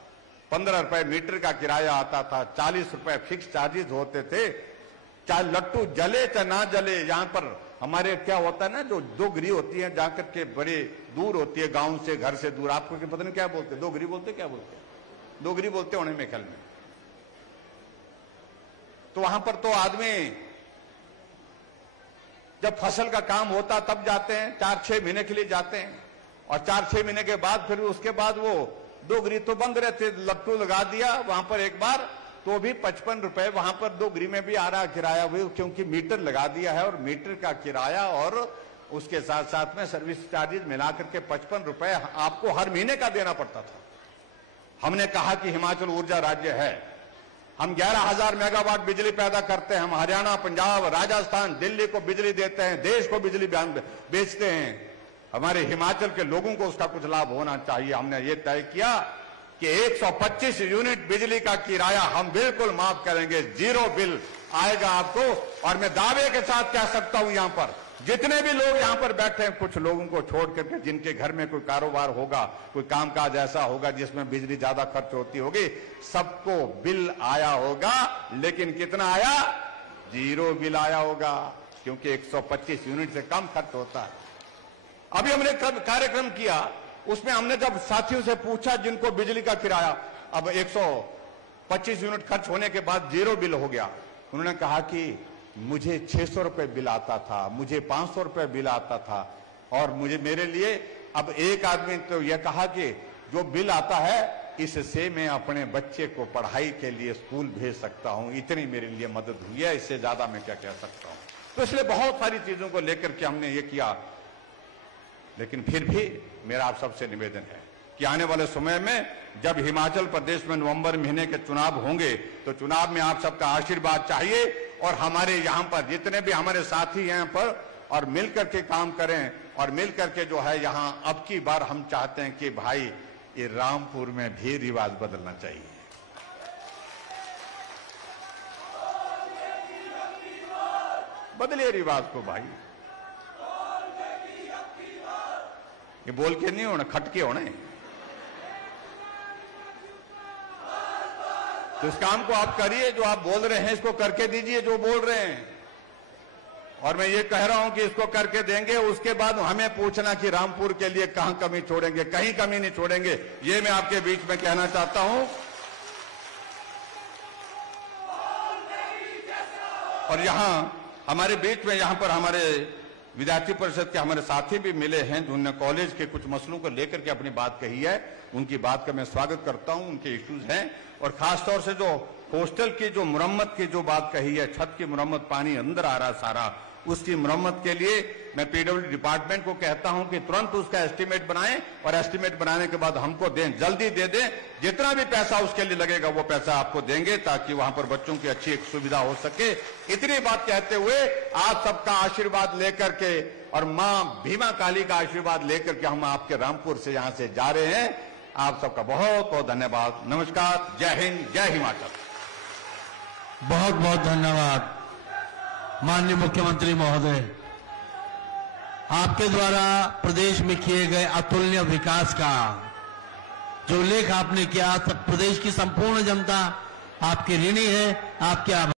15 रुपए मीटर का किराया आता था, 40 रुपए फिक्स चार्जेस होते थे, चाहे लट्टू जले चाहे ना जले। यहां पर हमारे क्या होता है ना, जो 2 गिरी होती है जाकर के बड़े दूर होती है, गांव से, घर से दूर, आपको पता नहीं क्या बोलते, 2 गिरी बोलते, क्या बोलते, 2 गिरी बोलते होने में ख्याल में। तो वहां पर तो आदमी जब फसल का काम होता तब जाते हैं, 4-6 महीने के लिए जाते हैं, और 4-6 महीने के बाद फिर उसके बाद वो 2 गिरी तो बंद रहते, लट्टू लगा दिया वहां पर एक बार, तो भी 55 रुपए वहां पर 2 गिरी में भी आ रहा किराया, वो क्योंकि मीटर लगा दिया है, और मीटर का किराया और उसके साथ साथ में सर्विस चार्जेस मिलाकर के 55 रुपए आपको हर महीने का देना पड़ता था। हमने कहा कि हिमाचल ऊर्जा राज्य है, हम 11,000 मेगावाट बिजली पैदा करते हैं, हम हरियाणा, पंजाब, राजस्थान, दिल्ली को बिजली देते हैं, देश को बिजली बेचते हैं, हमारे हिमाचल के लोगों को उसका कुछ लाभ होना चाहिए। हमने ये तय किया कि 125 यूनिट बिजली का किराया हम बिल्कुल माफ करेंगे, 0 बिल आएगा आपको। और मैं दावे के साथ कह सकता हूं, यहां पर जितने भी लोग यहां पर बैठे हैं, कुछ लोगों को छोड़ करके जिनके घर में कोई कारोबार होगा, कोई कामकाज ऐसा होगा जिसमें बिजली ज्यादा खर्च होती होगी, सबको बिल आया होगा, लेकिन कितना आया, 0 बिल आया होगा, क्योंकि 125 यूनिट से कम खर्च होता है। अभी हमने कार्यक्रम किया, उसमें हमने जब साथियों से पूछा जिनको बिजली का किराया अब 125 यूनिट खर्च होने के बाद 0 बिल हो गया, उन्होंने कहा कि मुझे 600 रुपए बिल आता था, मुझे 500 रुपए बिल आता था, और मुझे मेरे लिए अब एक आदमी तो यह कहा कि जो बिल आता है इससे मैं अपने बच्चे को पढ़ाई के लिए स्कूल भेज सकता हूं, इतनी मेरे लिए मदद हुई है, इससे ज्यादा मैं क्या कह सकता हूं। तो इसलिए बहुत सारी चीजों को लेकर के हमने ये किया। लेकिन फिर भी मेरा आप सबसे निवेदन है कि आने वाले समय में जब हिमाचल प्रदेश में नवंबर महीने के चुनाव होंगे तो चुनाव में आप सबका आशीर्वाद चाहिए, और हमारे यहाँ पर जितने भी हमारे साथी यहाँ पर और मिलकर के काम करें, और मिलकर के जो है यहाँ अब की बार हम चाहते हैं कि भाई ये रामपुर में भी रिवाज बदलना चाहिए। बदलिए रिवाज को भाई, ये बोल के नहीं होना, खटके होने। तो इस काम को आप करिए, जो आप बोल रहे हैं इसको करके दीजिए जो बोल रहे हैं। और मैं ये कह रहा हूं कि इसको करके देंगे, उसके बाद हमें पूछना कि रामपुर के लिए कहां कमी छोड़ेंगे, कहीं कमी नहीं छोड़ेंगे। ये मैं आपके बीच में कहना चाहता हूं। और यहां हमारे बीच में यहां पर हमारे विद्यार्थी परिषद के हमारे साथी भी मिले हैं जिन्होंने कॉलेज के कुछ मसलों को लेकर के अपनी बात कही है। उनकी बात का मैं स्वागत करता हूं, उनके इश्यूज हैं। और खासतौर से जो हॉस्टल की जो मुरम्मत की जो बात कही है, छत की मुरम्मत, पानी अंदर आ रहा सारा, उसकी मुरम्मत के लिए मैं पीडब्ल्यू डिपार्टमेंट को कहता हूं कि तुरंत उसका एस्टीमेट बनाएं, और एस्टीमेट बनाने के बाद हमको दें, जल्दी दे दें। जितना भी पैसा उसके लिए लगेगा वो पैसा आपको देंगे, ताकि वहां पर बच्चों की अच्छी एक सुविधा हो सके। इतनी बात कहते हुए आप सबका आशीर्वाद लेकर के और मां भीमा काली का आशीर्वाद लेकर के हम आपके रामपुर से यहां से जा रहे हैं। आप सबका बहुत बहुत धन्यवाद। नमस्कार, जय हिंद, जय हिमाचल। बहुत बहुत धन्यवाद माननीय मुख्यमंत्री महोदय। आपके द्वारा प्रदेश में किए गए अतुल्य विकास का जो उल्लेख आपने किया, सब प्रदेश की संपूर्ण जनता आपकी ऋणी है, आपके आभार।